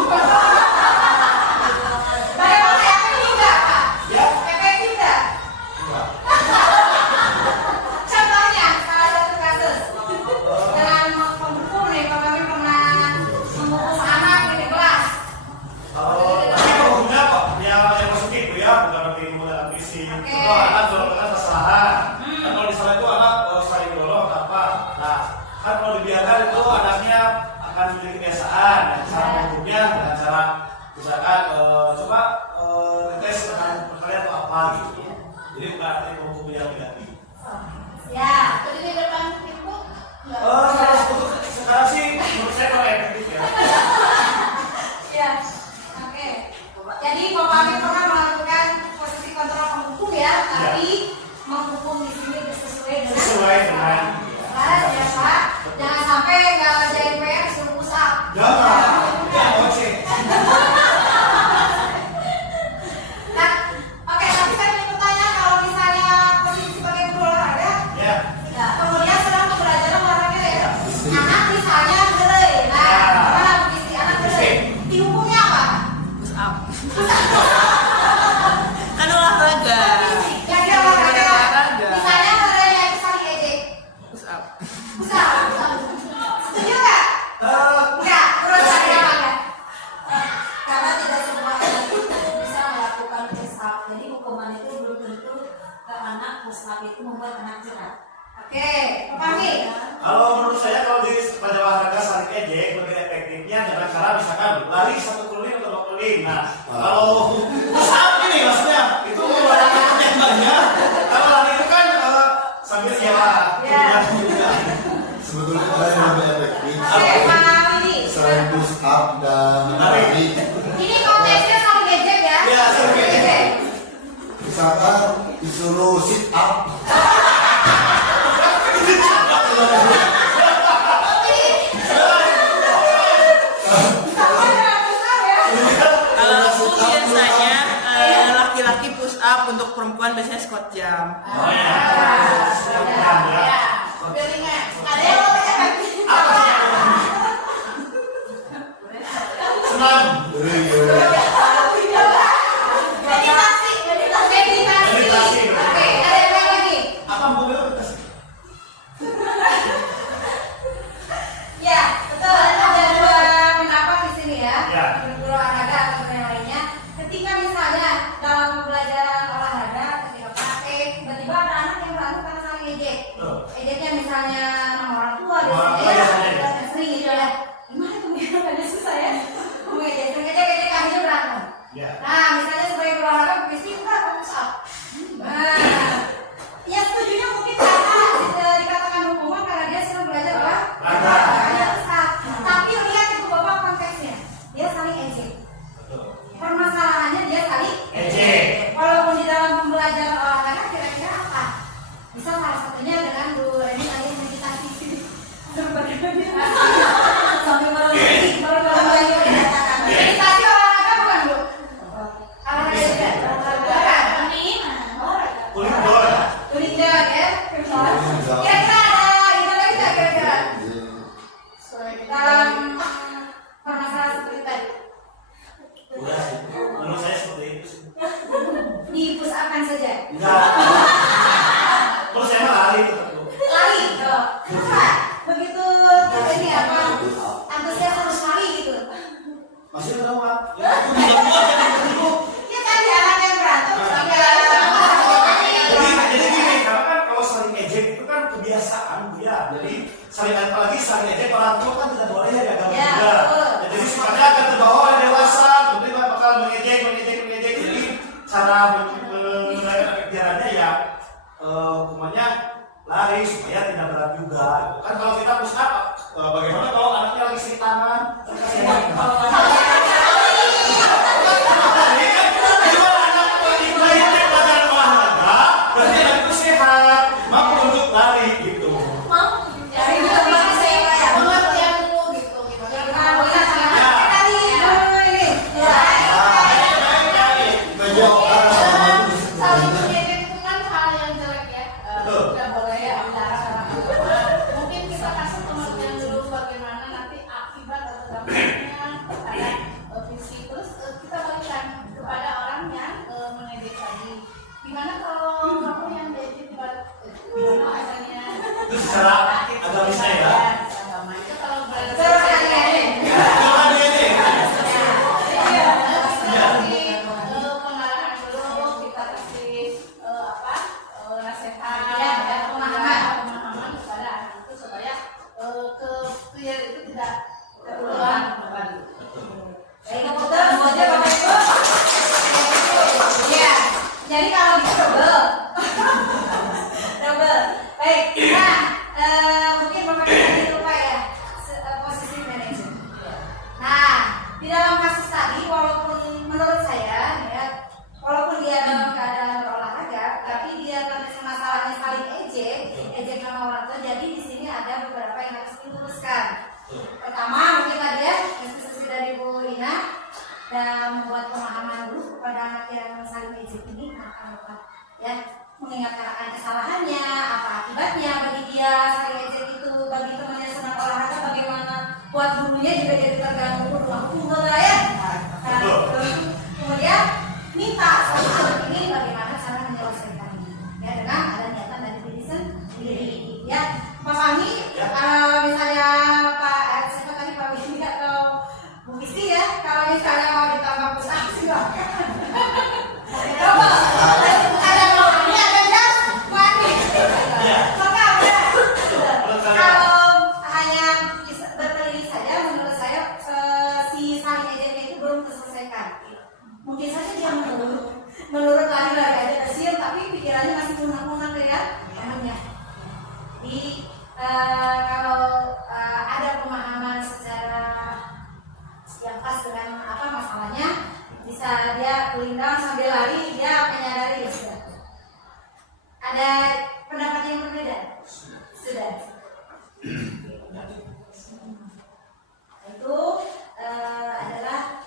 Bagaimana efektif nggak Pak? ya Efektif nggak? enggak. Contohnya salah satu kasus dengan penghukum nih, Pak Kami pernah menghukum anak di kelas. Tapi penghukumnya kok yang positif itu ya, bukan nanti menggunakan fisik. Oke. Kalau anak melakukan kesalahan, kan kalau di sana itu anak saling dorong apa. Nah, kan kalau dibiarkan itu anaknya akan menjadi kebiasaan. Dan cara menghukumnya dengan cara misalkan coba tes tentang perkalian atau apa gitu. Jadi bukan arti menghukum yang negatif. Ya. Jadi di depan ibu nggak? Sekarang sih menurut saya kurang efektif ya. Ya, oke. Jadi Bapak Amin pernah melakukan posisi kontrol penghukum ya, tapi menghukum di sini sesuai dengan kelas ya Pak. Jangan sampai nggak ngerjain PR suruh pusat. Jangan, ya oke. Nah, oke. Tapi saya ingin bertanya, kalau misalnya posisi sebagai guru olahraga, Ya, ya, kemudian sedang pembelajaran olahraga ya, anak misalnya gelai, nah, Ya. mana posisi anak gelai, dihukumnya apa? Push up. Kan olahraga. Jadi olahraga. Olahraga. Misalnya olahraga itu saling ejek. Push up. Bisa. Setuju nggak? Nggak. Terus ada apa nggak? Karena tidak semua anak itu bisa melakukan push up. Jadi hukuman itu belum tentu ke anak push up itu membuat anak jerah. Oke, Pahami. kalau menurut saya kalau di pada olahraga saling ejek lebih efektifnya dengan cara misalkan lari 1 keliling atau 2 keliling. Nah, kalau saat ini maksudnya itu mengeluarkan yang banyak. Kalau lari itu kan sambil Ya. Sebetulnya ada yang lebih efektif Oke, Pak Widi. selain push up dan lari. Ini konteksnya saling ejek ya? Iya, saling ejek. Misalkan disuruh sit up, Kalau aku biasanya laki-laki push up, untuk perempuan biasanya squat jam. Oh ya. Udah ringan. Ada yang mau efektif? Senang. Meditasi. Meditasi. Oke, ada yang lain lagi? Apa mobil? Ya, betul. Ada dua pendapat di sini ya. Ya. Guru olahraga atau yang lainnya. Ketika misalnya dalam pembelajaran olahraga, ketika praktek, tiba-tiba ada anak yang berantem karena saling ejek. Betul. Ejeknya misalnya nama orang tua, Orang tua biasanya biasanya. ya, sering gitu ya. Gimana tuh biar ada susah ya? Ngejek, akhirnya berantem. cara menunaikan kegiatannya ya hukumannya lari supaya tidak berat juga. Kan kalau kita push up, bagaimana kalau anaknya lagi isi tangan? Saling mengejek itu kan hal yang jelek ya. Tidak boleh ya. Mungkin kita kasih pengertian dulu bagaimana nanti akibat atau dampaknya terhadap fisik. Terus kita berikan kepada orang yang mengejek tadi. Gimana kalau kamu yang diejek gimana rasanya? Itu secara agak bisa ya. Itu kalau berada pengarahan dulu, kita kasih nasihat, pemahaman kepada anak itu supaya clear itu tidak terulang kembali. Baik, komputer, semuanya Bapak Ibu. Iya, jadi kalau gitu double. Double. Baik, nah mungkin Bapak Ibu tadi lupa ya posisi manajer. Nah, di dalam kasus tadi walaupun menurut saya ya, walaupun dia dalam keadaan berolahraga, tapi dia karena masalahnya saling ejek sama orang tua, jadi di sini ada beberapa yang harus diluruskan. Pertama, mungkin tadi ya, instruksi dari Bu Ina dan membuat pemahaman dulu kepada anak yang saling ejek ini apa ya, mengingatkan akan kesalahannya, apa akibatnya bagi dia saling ejek itu, bagi temannya senang olahraga bagaimana, buat gurunya juga jadi terganggu waktu ya. Kemudian minta sama anak ini bagaimana cara menyelesaikannya ya, dengan ada niatan dari diri sendiri ya. Pak Fahmi, misalnya siapa tadi Pak Wismi atau Bu Visti ya, kalau misalnya mau ditambah pusat silakan. Coba, ada ini ada jas, mati. Maka udah. Kalau hanya berkeliling saja, menurut saya si saling ejeknya itu belum terselesaikan. Mungkin saja dia menurut lari aja kecil, tapi pikirannya masih lunak-lunak ya temannya. Di kalau ada pemahaman secara yang pas dengan apa masalahnya, bisa dia kulindang sambil lari, dia menyadari ya sudah. Ada pendapat yang berbeda? Sudah. Itu adalah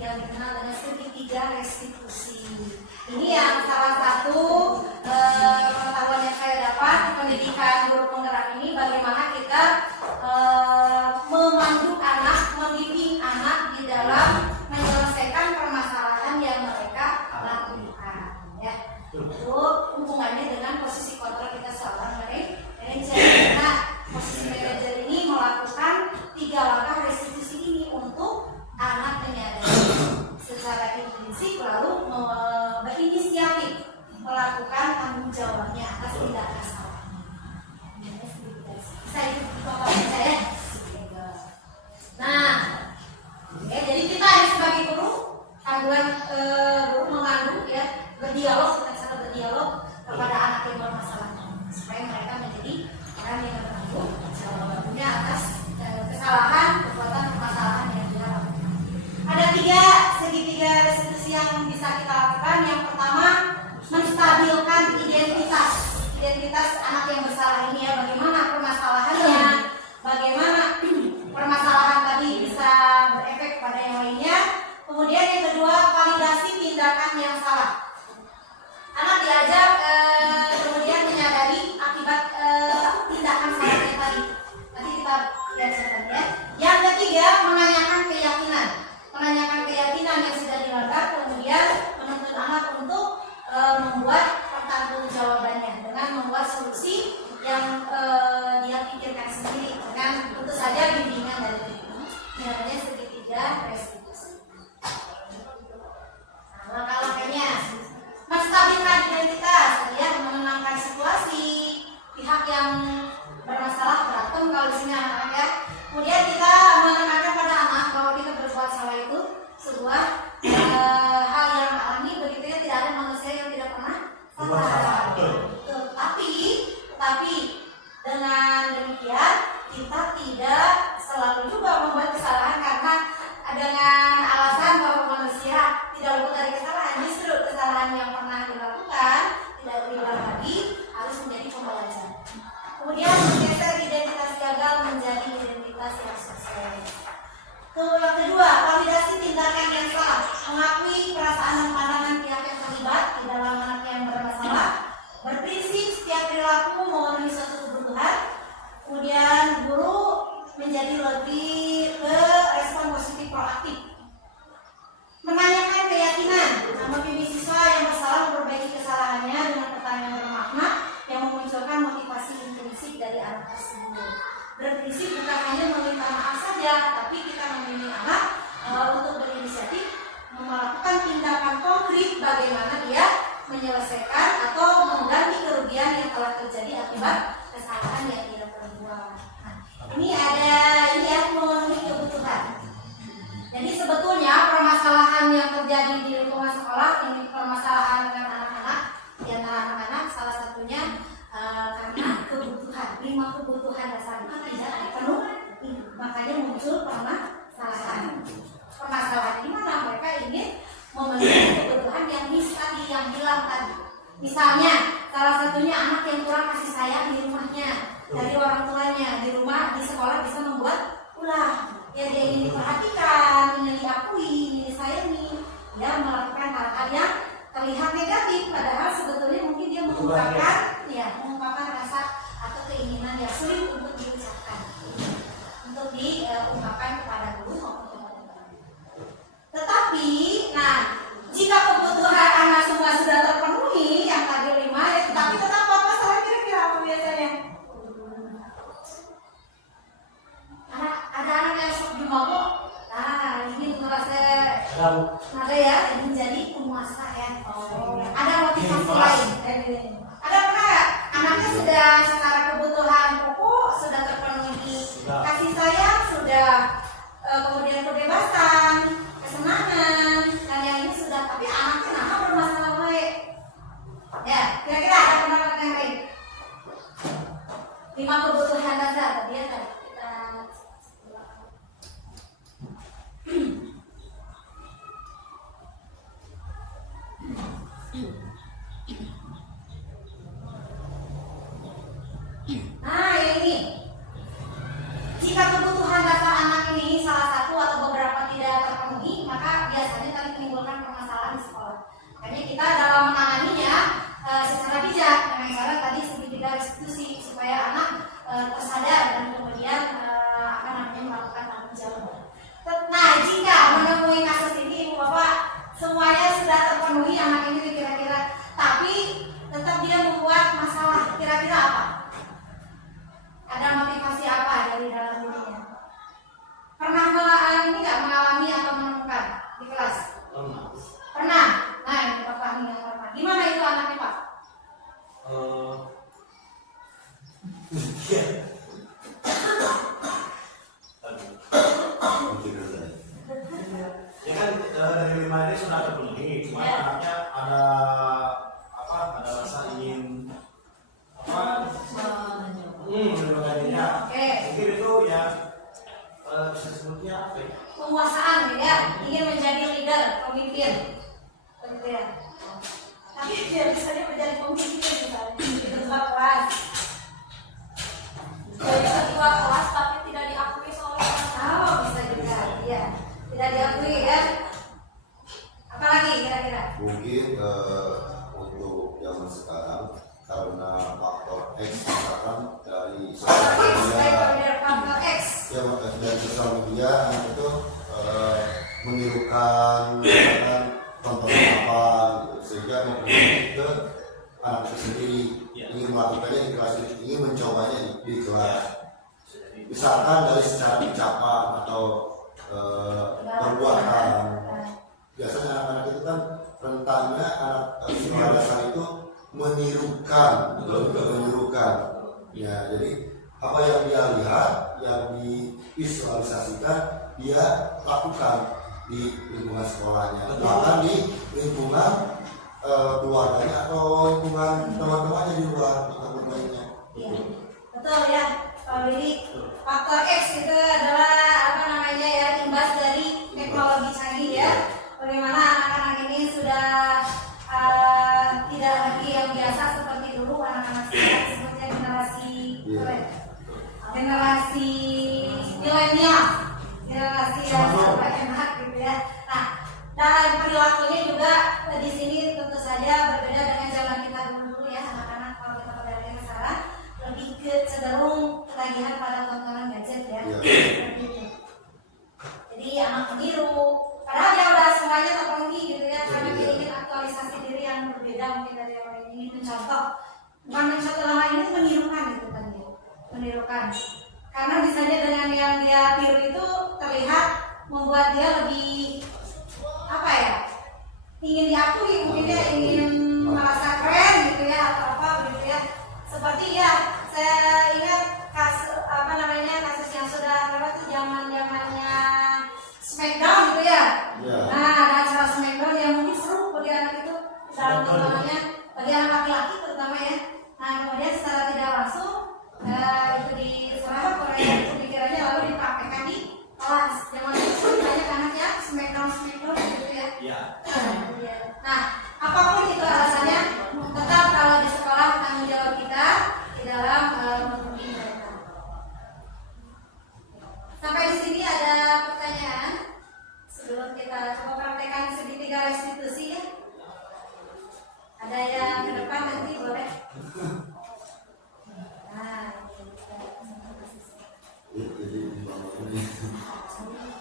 yang dikenal dengan segitiga restitusi. Ini yang salah satu pengetahuan yang saya dapat di pendidikan guru penggerak ini, bagaimana kita memandu anak, membimbing anak di dalam menyelesaikan permasalahan yang mereka lakukan. Ya, itu hubungannya dengan posisi kontrol kita seorang manajer. Nah, posisi manajer ini melakukan 3 langkah restitusi ini untuk anak menyadari secara intrinsik, lalu berinisiatif melakukan tanggung jawabnya atas tindak kesalahannya. Saya saya. Nah, ya, jadi kita sebagai guru, panduan guru memandu ya, berdialog, kita cara berdialog kepada anak yang bermasalah supaya mereka menjadi orang yang bertanggung jawabnya atas kesalahan, perbuatan, permasalahan yang dia lakukan. Ada 3 segitiga restitusi yang bisa kita lakukan. Yang pertama, menstabilkan identitas anak yang bersalah ini ya, bagaimana permasalahannya, bagaimana permasalahan tadi bisa berefek pada yang lainnya. Kemudian yang kedua, validasi tindakan yang salah. Anak diajak kemudian menyadari akibat tindakan salahnya tadi. Nanti kita lihat sebentar ya. Yang ketiga, menanyakan keyakinan yang sudah dilanggar, kemudian menuntut anak untuk membuat pertanggungjawabannya dengan membuat solusi yang dia pikirkan sendiri, dengan tentu saja bimbingan dari ibu. Ini namanya segitiga restitusi. Nah, langkah-langkahnya menstabilkan identitas, ya, menenangkan situasi pihak yang bermasalah berantem kalau di sini anak-anak ya. Kemudian kita menekankan pada anak bahwa kita berbuat salah itu sebuah hal yang alami begitu berbuat salah. Betul. Betul. Tapi dengan demikian kita tidak selalu juga membuat kesalahan karena dengan alasan bahwa manusia tidak luput dari kesalahan. Justru kesalahan yang pernah dilakukan tidak diulang lagi harus menjadi pembelajaran. Kemudian menggeser identitas gagal menjadi identitas yang sukses. Yang kedua, validasi tindakan yang salah, mengakui perasaan dan pandangan pihak yang terlibat di dalam anak yang bermasalah, berprinsip setiap perilaku memenuhi suatu kebutuhan. Kemudian guru menjadi lebih ke respon positif proaktif, menanyakan keyakinan, membimbing siswa yang bersalah memperbaiki kesalahannya dengan pertanyaan bermakna yang memunculkan motivasi intrinsik dari anak tersebut. Berprinsip bukan hanya meminta maaf saja, tapi kita membimbing anak untuk berinisiatif melakukan tindakan konkret bagaimana dia menyelesaikan atau mengganti kerugian yang telah terjadi akibat kesalahan yang dia perbuat. Nah, ini ada ya memenuhi kebutuhan. Jadi sebetulnya permasalahan yang terjadi di lingkungan sekolah ini permasalahan dengan anak-anak, di antara anak-anak salah satunya karena kebutuhan, 5 kebutuhan dasar itu tidak dipenuhi, makanya muncul permasalahan. Permasalahan di mana mereka ingin memenuhi kebutuhan yang tadi yang hilang tadi. Misalnya salah satunya anak yang kurang kasih sayang di rumahnya dari orang tuanya, di rumah di sekolah bisa membuat ulah. Ya dia ingin diperhatikan, ingin diakui, ingin disayangi, dia melakukan hal-hal yang terlihat negatif, padahal sebetulnya mungkin dia mengungkapkan rasa atau keinginan yang sulit untuk diucapkan, untuk diungkapkan kepada guru maupun kepada orang. Tetapi, nah jika kebutuhan anak semua sudah terpenuhi yang tadi 5, ya tetapi tetap apa salah kira-kira apa biasanya? Ada anak yang sok dimabuk, nah ini merasa ada ya ingin jadi penguasa ya. Ada motivasi lain. Ada pernah nggak anaknya sudah secara kebutuhan pokok sudah terpenuhi, kasih sayang sudah, kemudian kebebasan, kesenangan, dan yang ini sudah, tapi anaknya nama bermasalah baik. Ya, kira-kira ada pendapat yang lain? 5 kebutuhan dasar tadi ya tadi. Nah, yang ini. Jika kebutuhan dasar anak ini salah satu atau beberapa tidak terpenuhi, maka biasanya tadi menimbulkan permasalahan di sekolah. Makanya kita dalam menanganinya secara bijak dengan cara tadi segitiga restitusi supaya anak tersadar dan kemudian melakukan tanggung jawab. Nah, jika menemui kasus ini, Ibu Bapak semuanya sudah terpenuhi anak ini kira-kira, tapi tetap dia membuat masalah, kira-kira apa? Ada motivasi apa dari dalam dirinya? Pernah mengalami atau menemukan di kelas? Pernah. Nah, ini Bapak ini yang pernah. Gimana itu anaknya Pak? Ya kan dari 5 ini sudah terpenuhi, cuma anaknya ada rasa ingin menggantinya. Mungkin itu ya bisa disebutnya apa ya? Penguasaan ya, ingin menjadi leader, pemimpin. Tapi dia bisa menjadi pemimpin misalnya di ketua kelas. Jadi ketua kelas tapi tidak diakui oleh orang. Bisa juga, ya. Tidak diakui ya. Apalagi kira-kira? Mungkin untuk zaman sekarang karena faktor X misalkan dari sosial media itu menirukan misalkan tonton apa gitu, sehingga mempengaruhi ke anak itu sendiri, ingin melakukannya di kelas, ingin mencobanya di kelas, misalkan dari secara ucapan atau perbuatan. Biasanya anak-anak itu kan rentannya anak siswa dasar itu menirukan, ya. Jadi apa yang dia lihat, yang divisualisasikan, dia lakukan di lingkungan sekolahnya, bahkan di lingkungan keluarganya atau lingkungan teman-temannya di luar atau bermainnya. Iya, betul ya, Pak Willy. Faktor X itu adalah apa namanya ya, imbas dari teknologi canggih ya. Bagaimana anak-anak ini sudah tidak lagi yang biasa seperti dulu anak-anak sekarang sebutnya generasi generasi milenial, generasi yang serba enak gitu ya. Nah, dalam perilakunya juga di sini tentu saja berbeda dengan zaman kita dulu ya, anak-anak kalau kita perhatikan sekarang lebih ke cenderung ketagihan pada tontonan gadget ya. Seperti itu. Jadi anak meniru, padahal dia udah semuanya terpenuhi gitu ya, karena dia ingin aktualisasi diri yang berbeda mungkin dari yang lain, ini mencontoh, bukan mencontoh lama ini menirukan gitu kan dia, menirukan. Karena misalnya dengan yang dia tiru itu terlihat membuat dia lebih apa ya, ingin diakui, mungkin dia ingin merasa keren gitu ya atau apa gitu ya. Seperti ya, saya ingat kasus apa namanya, kasus yang sudah lewat tuh zamannya Smackdown gitu ya. Nah, ada acara Smackdown yang mungkin seru bagi anak itu dalam tontonannya, bagi anak laki-laki terutama ya. Nah, kemudian secara tidak langsung itu diserahkan Korea itu pikirannya lalu dipraktekkan di kelas. Zaman itu banyak anak ya Smackdown gitu ya. Iya. Nah, apapun itu alasannya, tetap kalau di sekolah tanggung jawab kita di dalam memenuhi mereka. Sampai di sini ada pertanyaan sebelum kita coba praktekkan segitiga restitusi ya. Ada yang ke depan nanti boleh. Nah,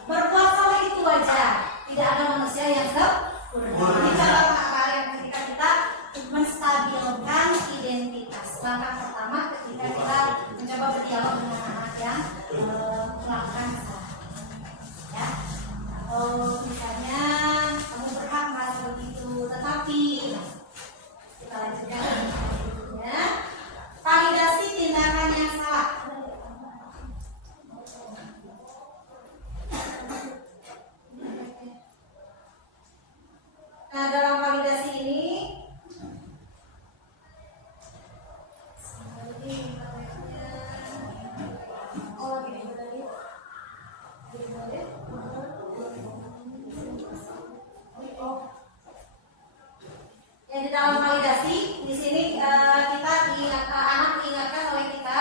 berbuat salah itu wajar. Tidak ada manusia yang sempurna. Ini cara hal yang ketika kita menstabilkan identitas. Langkah pertama ketika kita mencoba berdialog dengan anak yang melakukan kesalahan. Ya. Atau misalnya kamu berhak merasa begitu, tetapi kita lanjutkan ya. Validasi tindakan yang salah. Nah, dalam validasi ini ya, di dalam validasi di sini kita anak diingatkan oleh kita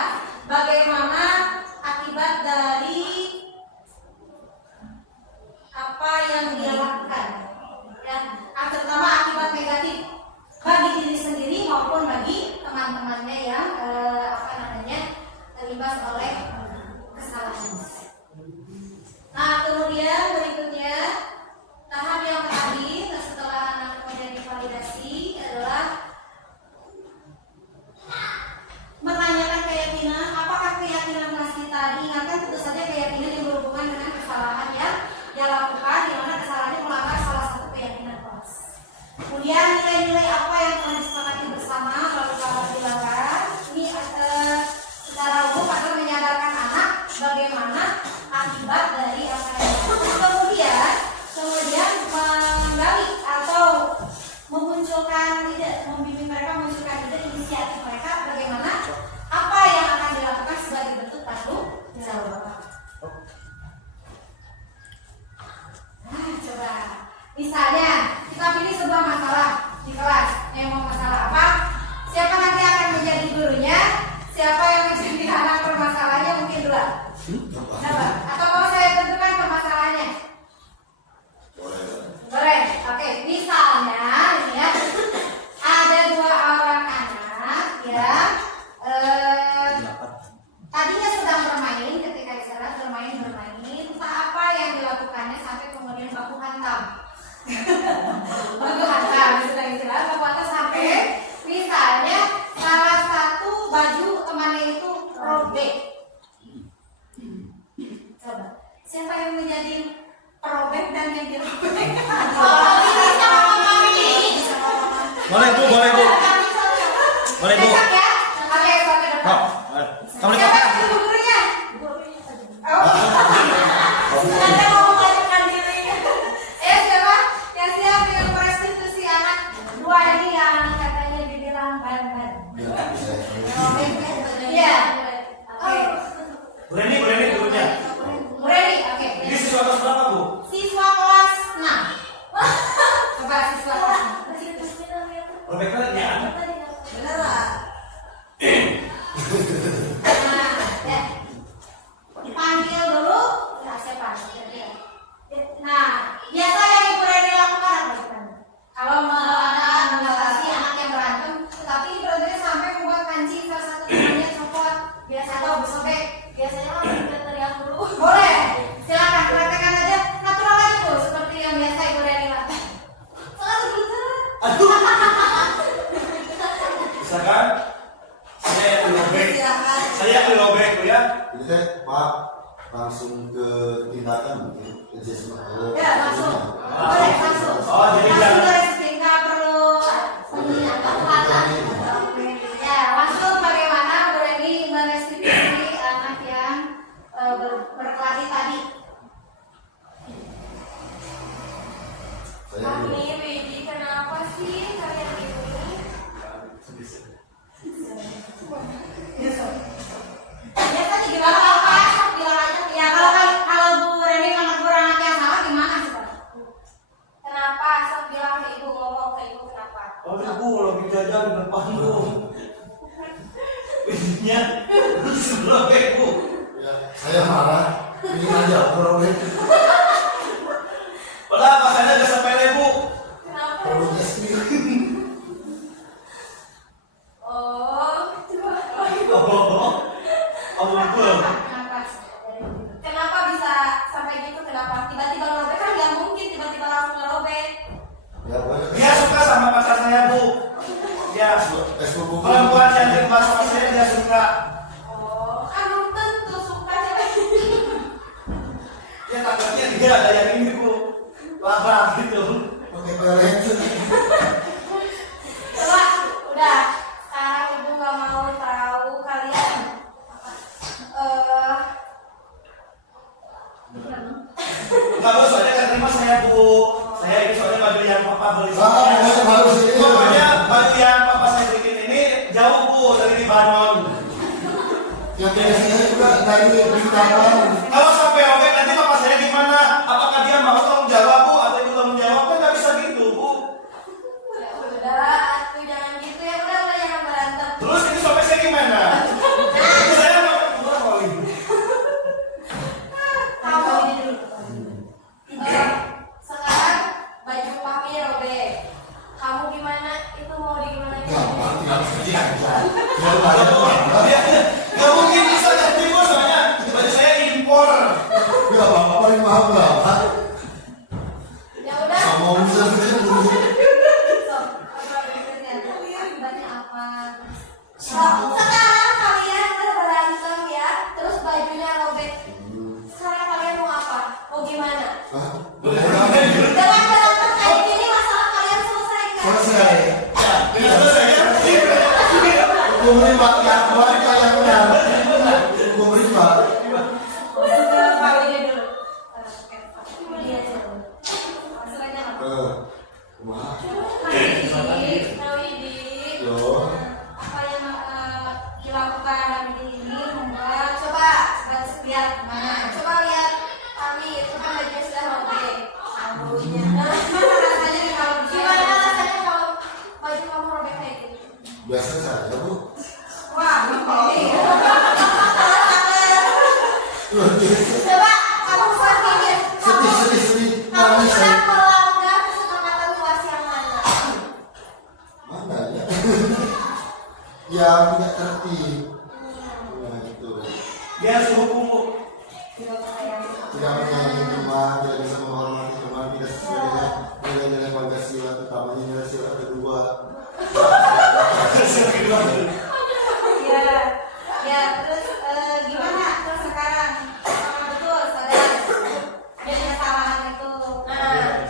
bagaimana akibat dari apa yang dia lakukan ya, terutama akibat negatif bagi diri sendiri maupun bagi teman-temannya yang terimbas oleh kesalahan. Nah, kemudian berikutnya tahap yang terakhir setelah anak kemudian divalidasi adalah menanyakan keyakinan. Apakah keyakinan masih tadi? Ingatkan tentu saja keyakinan yang berhubungan dengan kesalahan yang dia lakukan, di mana kesalahannya melanggar salah satu keyakinan kelas. Kemudian nilai-nilai apa yang telah disepakati bersama lalu kalau dilanggar. Ini secara umum akan menyadarkan anak bagaimana akibat dari apa yang dilakukan. Kemudian menggali atau memunculkan ide, membimbing mereka memunculkan ide inisiatif mereka bagaimana apa yang akan dilakukan sebagai bentuk tanggung jawab. Nah, coba misalnya kita pilih sebuah masalah di kelas. Yang mau masalah apa? Siapa nanti akan menjadi gurunya? Siapa yang menjadi anak permasalahannya? Mungkin dua. Coba. Atau kalau saya tentukan permasalahannya? Boleh. Oke. Misalnya ini ya, ada dua orang anak yang tadinya sedang bermain. Ketika di sana bermain, entah apa yang dilakukannya sampai kemudian baku hantam. Baku hantam, istilah baku hantam sampai misalnya salah satu baju temannya itu robek. Coba, siapa yang menjadi perobek dan yang dirobek? Boleh Bu, boleh Bu. Boleh Bu. Besok ya. Oke, ke depan. Assalamualaikum. Siapa yang gurunya? Anda mau mengajukan diri. Siapa yang siap yang merestitusi anak dua yang Robek ya. Bener lah. Nah, ya. Dipanggil dulu. Nah, siapa? Nah, biasa yang Ibu Reni lakukan apa? Kalau ada mengatasi anak yang berantem, tapi berantemnya sampai membuat kancing salah satu temannya copot, biasa atau bersobek. Biasanya orang udah teriak dulu. Boleh, silakan praktekkan aja natural aja tuh, seperti yang biasa Ibu Reni lakukan. Selalu gitu. Misalkan saya yang dirobek, Silakan. saya yang dirobek tuh ya. Ini teh Pak langsung ke tindakan mungkin adjustment. Ya, langsung. Boleh, langsung. Oh, jadi Langsung jangan- dari sini, nggak perlu ya, langsung bagaimana Bu Reni merestitusi anak yang berkelahi tadi. Saya Kami Widi, kenapa sih kalian ini? Biasa gimana kalau Pak? Bilang aja. Ya kalau Bu Reni menegur anak yang salah gimana sih Pak? Kenapa? Sok bilang ke ibu, ngomong ke ibu kenapa? Oh, ibu lagi jajan di depan bu. Bijinya terus robek bu. ya, saya marah. Ini aja robek. Padahal makanya gak sepele bu. Kenapa? Perutnya sendiri. Oh, Oh, betul. kenapa bisa sampai gitu? Kenapa? Tiba-tiba ngerobek kan nggak mungkin tiba-tiba langsung ngerobek. Ya boleh. Dia suka sama pacar saya bu. Ya, Eskubu. perempuan yang terima sama saya dia suka. Oh, kan belum tentu suka cewek. Ya takutnya dia ada yang ini bu. Laba gitu. Pakai pelet. Coba, udah. Sekarang ibu nggak mau tahu kalian. Enggak bu, soalnya kan terima saya bu. Saya ini soalnya baju yang papa beli. Pokoknya harus ini. Pokoknya baju yang papa saya bikin ini jauh bu dari Libanon. Yang biasanya juga dari Bintang. Kalau sampai robek nanti papa saya gimana? Apakah dia mau tanggung jawab bu atau ibu tanggung jawab? Kan nggak bisa gitu bu. Ya udah, atuh jangan gitu ya. Udah jangan berantem. Terus ini sampai saya gimana? Saya mau kali. Kamu ini dulu. Sekarang baju papi robek. Kamu gimana? Itu mau di gimana? Gampang tinggal kerja aja. Biar banyak orang. Nggak mungkin bisa jadi bu soalnya baju saya impor. Ya bapak paling mahal berapa? Ya udah. Sama urusan dulu. So, apa berikutnya? Akibatnya apa? Sekarang kalian udah berantem ya, terus bajunya robek. Sekarang kalian mau apa? Mau gimana? Hah? Dengan berantem kayak gini masalah kalian selesaikan. Selesai. Tidak selesai ya. Hukum rimba yang kemarin kayak benar. Hukum rimba. Pak Widi dulu. Ini aja dulu. Langsung aja. Wah. Nah, Widi, Yo. Apa yang dilakukan hari ini membuat coba lihat mana? coba lihat kami, itu kan bajunya sudah robek. Rambutnya. Gimana rasanya nih kalau Gimana rasanya kalau baju kamu robek kayak gitu? Biasa saja bu. Wah, ini. Coba kamu pikir, kamu Sedih. kamu Nangis sudah saya. melanggar kesepakatan luas yang mana? Mana ya? Yang tidak tertib. Nah itu. Dia harus hukum bu. Tidak menyayangi teman, tidak bisa menghormati teman, tidak sesuai dengan nilai-nilai Pancasila, utamanya nilai sila kedua. Ya, terus gimana? Terus sekarang apakah betul sadar dari kesalahan itu? Nah,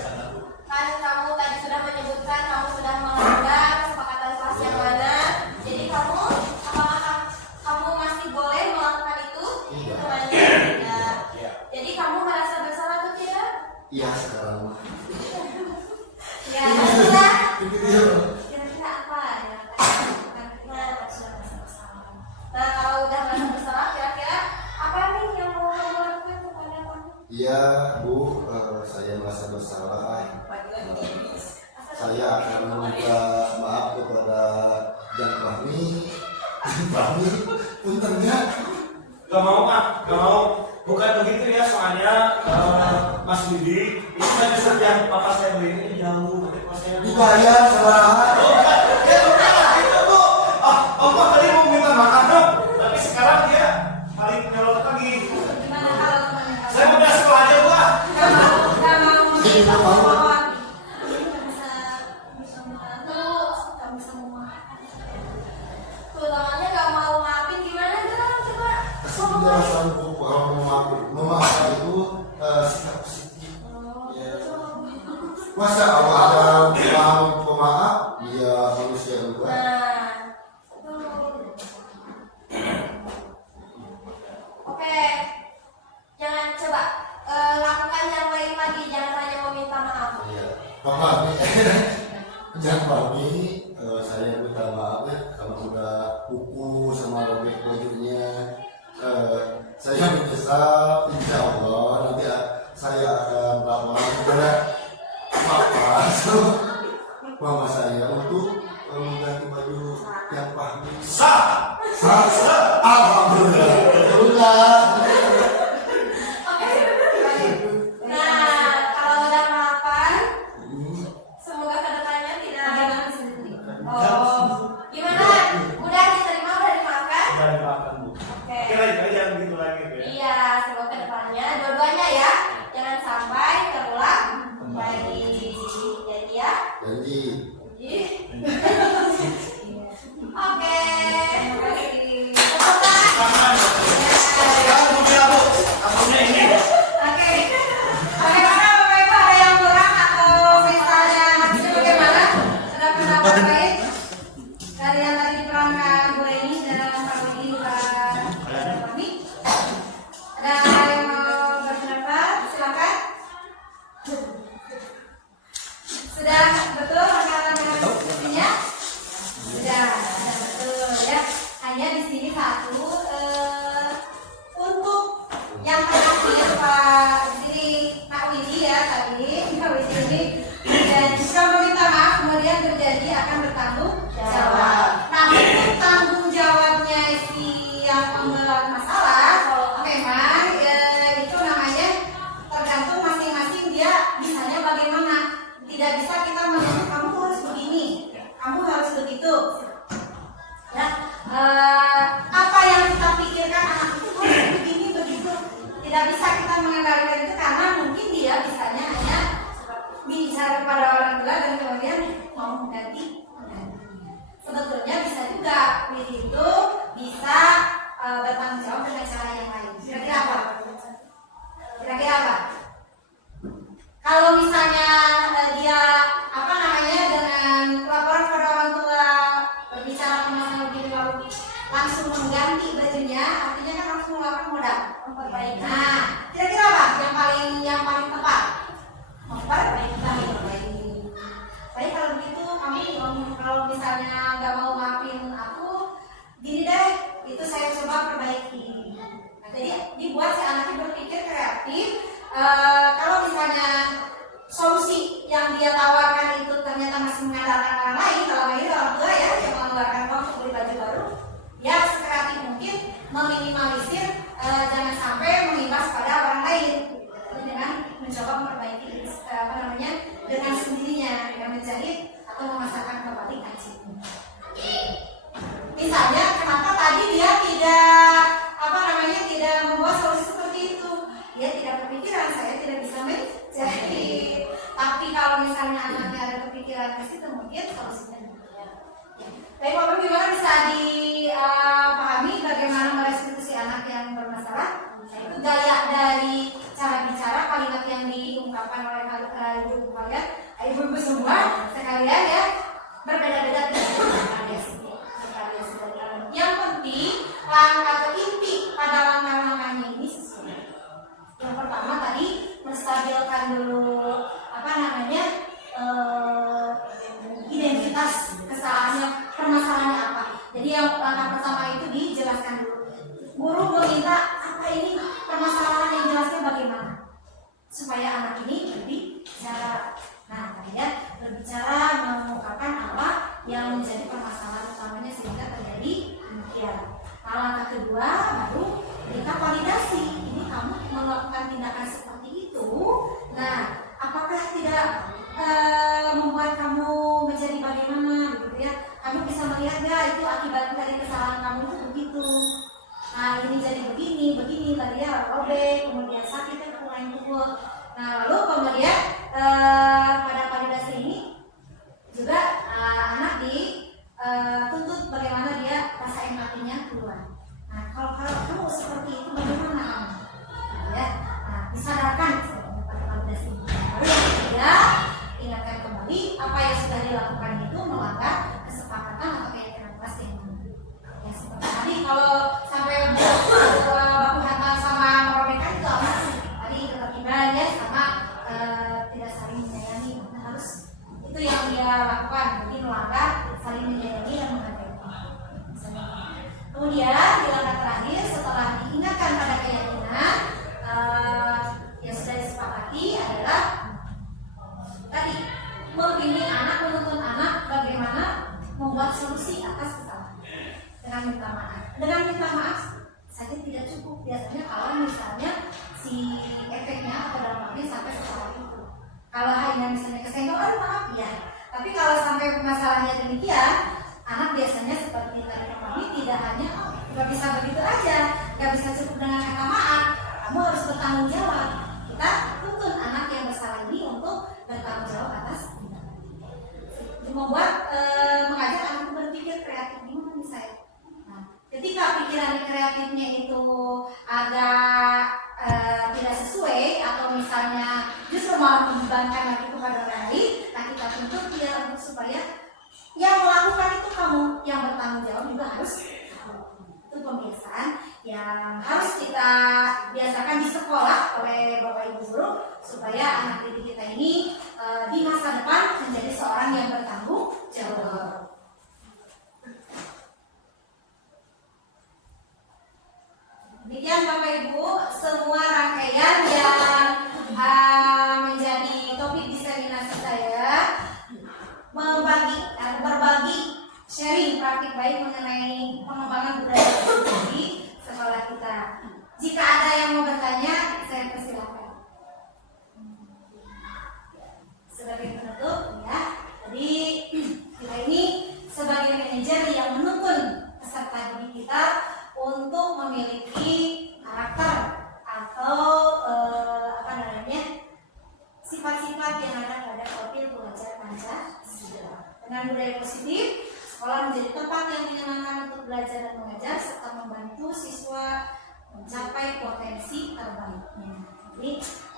kan kamu tadi sudah menyebutkan kamu sudah melanggar kesepakatan kelas yang mana. Jadi kamu, apakah kamu masih boleh melakukan itu? Tidak. Jawabannya tidak. Jadi kamu merasa bersalah atau tidak? Iya sekarang. Ya, Sudah. kira-kira apa ya? Nah, kalau udah merasa bersalah, kira-kira apa nih yang mau kamu lakukan kepada kamu? Iya bu, saya merasa bersalah. Saya akan meminta maaf kepada Jang Fahmi puntennya. Gak mau Pak, gak mau. Bukan begitu ya, soalnya Mas Didi itu kan justru yang papa saya beli ini jauh dari papa saya. Dibayar salah. Ya udah gitu Bu. Opa tadi mau minta maaf dong, tapi sekarang dia paling nyolot lagi. Gimana kalau temannya? Saya udah sekolah aja Bu. Gak mau minta mohon. Tuh tangannya gak mau maafin gimana dong coba. Penjelasan Bu kalau memaafkan itu sikap positif. Ya. Masa awal ada pemaaf, dia manusia juga. Oke, jangan coba lakukan yang lain lagi, jangan hanya meminta maaf. Iya. Papa, Jang Fahmi, saya minta maaf ya kalau udah kuku sama robek bajunya. Saya menyesal, insya Allah nanti saya akan lapor kepada Papa sama Mama saya untuk mengganti baju Jang Fahmi. Sah. Alhamdulillah. Nah, kalau udah maafan, semoga kedepannya tidak. Oh, gimana? Udah diterima, udah dimaafkan? Udah dimaafkan Bu. Oke. Oke lagi jangan begitu lagi ya. Iya, semoga kedepannya dua-duanya ya, jangan sampai terulang kembali. Jadi ya. Janji. Oke. Terima kasih. Sekarang Bu ya Bu, akunnya ini. Oke. Bagaimana Bapak Ibu, ada yang kurang atau misalnya hasilnya bagaimana? Ada pendapat lain dari yang tadi diterangkan Bu Reni dan Pak Rudi juga kami? Ada yang mau berpendapat? Silakan. Sudah betul rangkaian diskusinya? Sudah betul ya. Hanya di sini satu untuk yang terakhir Pak Sri Pak Widi ya tadi Pak Widi ini dan jika meminta maaf kemudian terjadi akan bertanggung jawab. Nah untuk tanggung jawabnya si yang membuat masalah memang itu namanya tergantung masing-masing dia bisanya bagaimana. Tidak bisa kita menuntut kamu harus begini, kamu harus begitu. Ya, apa yang kita pikirkan anak itu harus begini begitu. Tidak bisa kita mengendalikan itu karena mungkin dia bisanya hanya bicara kepada orang tua dan kemudian mau mengganti. Sebetulnya bisa juga Widi itu bisa bertanggung jawab dengan cara yang lain. Kira-kira apa? Kira-kira apa? Kalau misalnya dia apa namanya dengan laporan kepada orang tua berbicara sama begini lalu langsung mengganti bajunya, artinya kan langsung melakukan modal memperbaiki. Nah, kira-kira apa yang paling tepat? Memperbaiki. Baik kalau begitu kami kalau misalnya nggak mau maafin aku, gini deh, itu saya coba perbaiki. Nah, jadi dibuat si anaknya berpikir kreatif. Kalau misalnya solusi yang dia tawarkan itu ternyata masih mengandalkan orang lain, kalau ini orang tua ya yang mengeluarkan uang untuk beli baju baru, ya sekreatif mungkin meminimalisir jangan sampai mengimbas pada orang lain dengan mencoba memperbaiki dengan sendirinya dengan menjahit atau memasakkan kembali kancingnya. Misalnya kenapa tadi dia tidak membuat solusi seperti itu? Dia tidak berpikiran saya tidak bisa menjahit. Tapi kalau misalnya anaknya ada kepikiran ke situ mungkin solusinya demikian. Baik Bapak gimana bisa dipahami bagaimana merestitusi anak yang bermasalah? Itu gaya dari cara bicara kalimat yang diungkapkan oleh ibu kalian, ibu-ibu semua sekalian ya berbeda-beda yang penting langkah atau inti pada langkah-langkahnya ini sesuai. Yang pertama tadi menstabilkan dulu identitas kesalahannya, permasalahannya apa. Jadi yang langkah pertama itu dijelaskan dulu. Guru meminta apa ini permasalahan yang jelasnya bagaimana supaya anak ini berbicara. Nah, berbicara mengungkapkan yang menjadi permasalahan utamanya sehingga terjadi demikian. Nah, langkah kedua baru kita validasi, ini kamu melakukan tindakan seperti itu, nah apakah tidak membuat kamu menjadi bagaimana gitu ya, kamu bisa melihat gak itu akibat dari kesalahan kamu itu begitu. Nah ini jadi begini tadi ya, robek, kemudian sakit dan kurang pukul. Nah lalu kemudian pada validasi ini juga anak dituntut bagaimana dia rasa empatinya keluar. Nah kalau kamu seperti itu bagaimana kamu? Ya, nah disadarkan pada validasi. Lalu yang ketiga, ingatkan kembali apa yang sudah dilakukan itu melanggar kesepakatan atau keyakinan masing. Ya seperti tadi kalau sampai baku hantam sama merobekkan itu apa sih? Tadi ketertiban ya sama tidak saling menyayangi. Nah, harus itu yang dia lakukan, jadi melanggar saling menyayangi dan menghargai. Kemudian di langkah terakhir setelah diingatkan pada keyakinan yang sudah disepakati adalah tadi membimbing anak, menuntun anak bagaimana membuat solusi atas kesalahan dengan minta maaf. Dengan minta maaf saja tidak cukup, biasanya kalau misalnya si efeknya atau dampaknya sampai seperti itu. Kalau hanya misalnya kesenggol, aduh maaf ya. Tapi kalau sampai masalahnya demikian, anak biasanya seperti tadi kami tidak hanya nggak bisa begitu aja, nggak bisa cukup dengan kata maaf. Kamu harus bertanggung jawab. Kita tuntun anak yang bersalah ini untuk bertanggung jawab atas tindakan. Membuat mengajak anak berpikir kreatif gimana nih saya. Nah, ketika pikiran kreatifnya itu agak tidak sesuai atau misalnya justru malah membebankan lagi kepada orang lain, nah kita tuntut dia untuk supaya yang melakukan itu kamu, yang bertanggung jawab juga harus itu pembiasaan yang harus kita biasakan di sekolah oleh Bapak Ibu guru supaya anak didik kita ini di masa depan menjadi seorang yang bertanggung jawab. Demikian Bapak Ibu, semua rangkaian yang menjadi topik diseminasi saya berbagi sharing praktik baik mengenai pengembangan budaya di sekolah kita. Jika ada yang mau bertanya, saya persilakan. Sebagai penutup ya, jadi kita ini sebagai manajer yang menuntun peserta didik kita untuk memiliki karakter atau sifat-sifat yang ada pada profil pelajar Pancasila. Dengan budaya positif, sekolah menjadi tempat yang menyenangkan untuk belajar dan mengajar serta membantu siswa mencapai potensi terbaiknya. Jadi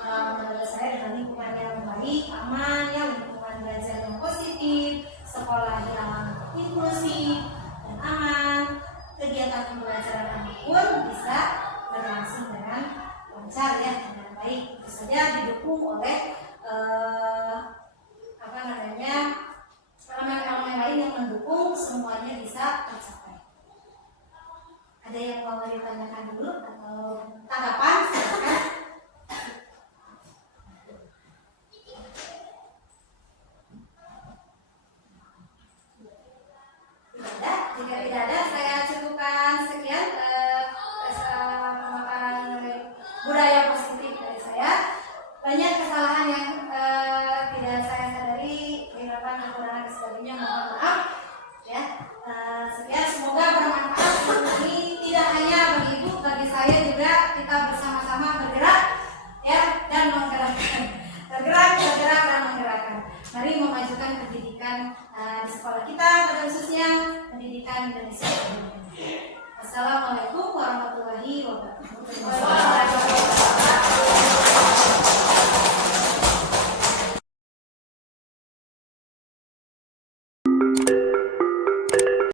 menurut saya dengan lingkungan yang baik, aman, ya, lingkungan belajar yang positif, sekolah yang inklusif dan aman, kegiatan pembelajaran anak pun bisa berlangsung dengan lancar ya, dengan baik. Tentu saja didukung oleh elemen-elemen lain yang mendukung semuanya bisa tercapai. Ada yang mau ditanyakan dulu atau tanggapan? Silakan. Jika tidak ada, saya cukupkan sekian pemaparan budaya positif dari saya. Banyak kesalahan yang tidak saya sadari, kehilafan, kekurangan dan sebagainya, mohon maaf. Ya, sekian, semoga bermanfaat. Ini tidak hanya bagi ibu, bagi saya juga kita bersama-sama bergerak, ya, dan menggerakkan, bergerak dan menggerakkan. Mari memajukan pendidikan di sekolah kita, pada khususnya pendidikan Indonesia. Assalamualaikum warahmatullahi wabarakatuh.